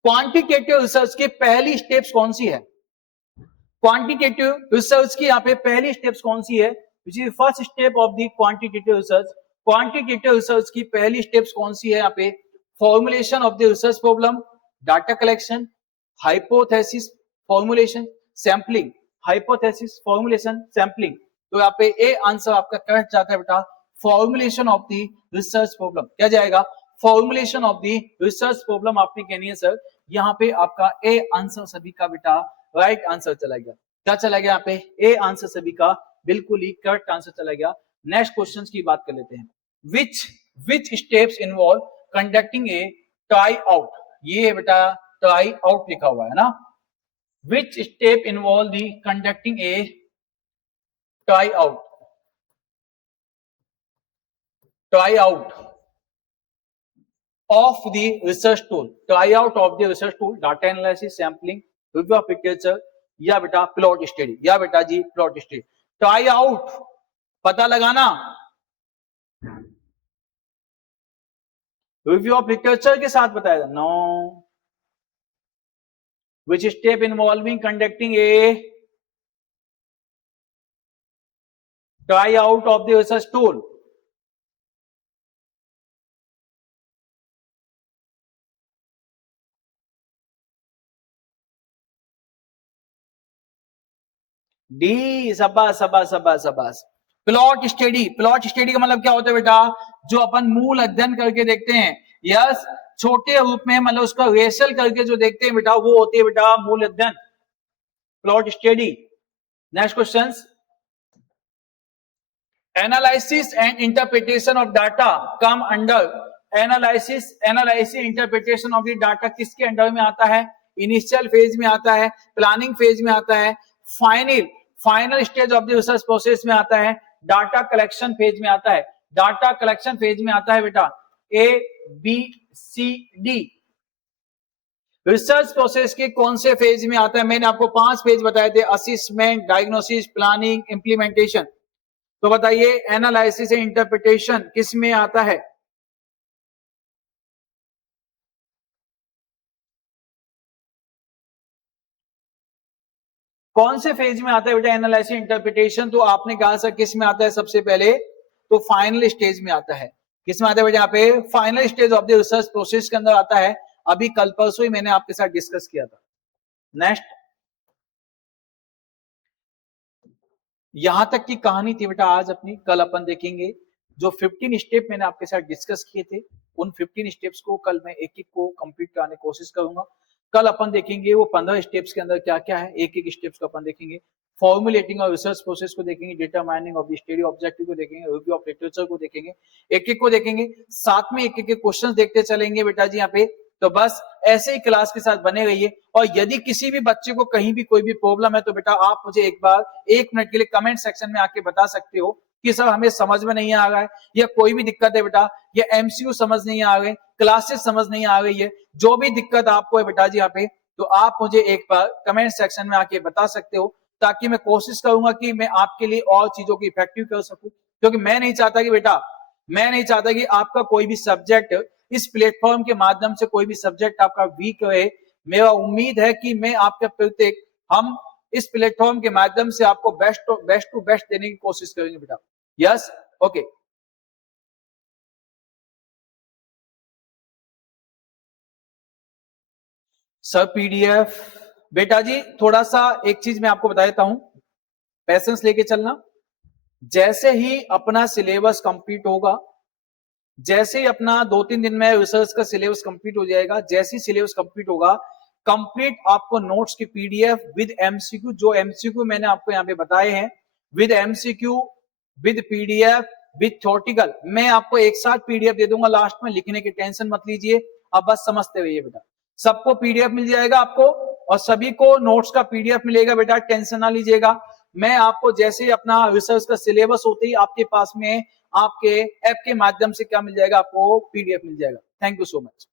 Quantitative research की पहली स्टेप्स कौन सी है, क्वांटिटेटिव रिसर्च की यहाँ पे पहली स्टेप्स कौन सी है, which is first step of the quantitative research. Quantitative research की पहली स्टेप्स कौन सी है यहाँ पे, formulation of the research problem, data collection, hypothesis, formulation, sampling, hypothesis, formulation, sampling. तो यहाँ पे ए आंसर आपका करेक्ट जाता है बेटा, formulation of the research problem. क्या जाएगा? Formulation of the research problem आपने कहनी है सर। यहाँ पे आपका ए आंसर सभी का बेटा राइट आंसर चला गया। क्या चला गया? यहाँ पे ए आंसर सभी का बिल्कुल ही करेक्ट आंसर चला गया। नेक्स्ट क्वेश्चन की बात कर लेते हैं। विच steps involve conducting a try out. ये बेटा ट्राई आउट लिखा हुआ है ना। Which step involve the conducting a try out of the research tool, try out of the research tool, data analysis, sampling, review of literature या बेटा plot study, या बेटा जी प्लॉट स्टडी। ट्राई आउट पता लगाना, रिव्यू ऑफ लिटरेचर के साथ बताया था। No, which step involving conducting a try out of the research tool. D, शाबाश शाबाश शाबाश शाबाश। प्लॉट स्टडी, प्लॉट स्टडी का मतलब क्या होता है बेटा? जो अपन मूल अध्ययन करके देखते हैं, यस, छोटे रूप में मतलब उसका रेशल करके जो देखते हैं बेटा, वो होती है बेटा मूल अध्ययन, plot study. Next question, analysis and interpretation of data come under. Analysis interpretation of the data किसके अंडर में आता है? इनिशियल फेज में आता है, प्लानिंग फेज में आता है, final stage of the research process में आता है, डाटा कलेक्शन फेज में आता है। डाटा कलेक्शन फेज में आता है बेटा A B C D. Research process के कौन से फेज में आता है? मैंने आपको 5 फेज बताए थे, असेसमेंट, डायग्नोसिस, प्लानिंग, इंप्लीमेंटेशन। तो बताइए एनालिसिस एंड इंटरप्रिटेशन किस में आता है? कौन से फेज में आता है बेटा एनालिसिस इंटरप्रिटेशन? तो आपने कहा सर किस में आता है सबसे पहले? तो फाइनल स्टेज में आता है। किस में आता है बेटा? यहाँ पे final stage of the research process के अंदर आता है। अभी कल परसों ही मैंने आपके साथ डिस्कस किया था। नेक्स्ट, यहां तक की कहानी थी बेटा आज अपनी। कल अपन देखेंगे जो 15 स्टेप मैंने आपके साथ डिस्कस किए थे, उन 15 स्टेप्स को कल मैं एक एक को कंप्लीट कराने की कोशिश करूंगा। कल अपन देखेंगे वो 15 स्टेप्स के अंदर क्या क्या है, एक एक स्टेप्स को अपन देखेंगे। फॉर्मुलेटिंग और रिसर्च प्रोसेस को देखेंगे, data mining of the study objective को देखेंगे, रिव्यू ऑफ लिटरेचर को देखेंगे, एक एक को देखेंगे, साथ में एक एक क्वेश्चन देखते चलेंगे बेटा जी यहाँ पे। तो बस ऐसे ही क्लास के साथ बने रहिए। और यदि किसी भी बच्चे को कहीं भी कोई भी प्रॉब्लम है तो बेटा आप मुझे एक बार 1 मिनट के लिए कमेंट सेक्शन में आके बता सकते हो कि सर हमें समझ में नहीं आ रहा है, या कोई भी दिक्कत है बेटा, या एमसीक्यू समझ नहीं आ रहे, क्लासेस समझ नहीं आ रही है, जो भी दिक्कत आपको है बेटा जी यहाँ पे, तो आप मुझे एक बार कमेंट सेक्शन में आके बता सकते हो, ताकि मैं कोशिश करूंगा कि मैं आपके लिए और चीजों को इफेक्टिव कर सकूं। क्योंकि मैं नहीं चाहता कि आपका कोई भी सब्जेक्ट इस प्लेटफॉर्म के माध्यम से कोई भी सब्जेक्ट आपका वीक रहे। मेरा उम्मीद है कि मैं आपके प्रत्येक हम इस प्लेटफॉर्म के माध्यम से आपको बेस्ट टू बेस्ट देने की कोशिश करेंगे बेटा। Yes, okay. सर पीडीएफ बेटा जी थोड़ा सा एक चीज मैं आपको बता देता हूं, पैसेंस लेके चलना। जैसे ही अपना सिलेबस कंप्लीट होगा, जैसे ही अपना 2-3 दिन में रिसर्च का सिलेबस कंप्लीट हो जाएगा, जैसे ही सिलेबस कंप्लीट होगा, कंप्लीट आपको नोट्स की पीडीएफ विद एमसीक्यू, जो एमसीक्यू मैंने आपको यहाँ पे बताए हैं, with MCQ, with PDF, with theoretical, मैं आपको एक साथ पीडीएफ दे दूंगा लास्ट में। लिखने की टेंशन मत लीजिए, अब बस समझते रहिए बेटा। सबको पीडीएफ मिल जाएगा आपको, और सभी को नोट्स का पीडीएफ मिलेगा बेटा, टेंशन ना लीजिएगा। मैं आपको जैसे ही अपना रिसर्च का सिलेबस होते ही आपके पास में आपके ऐप के माध्यम से क्या मिल जाएगा, आपको पीडीएफ मिल जाएगा। Thank you so much.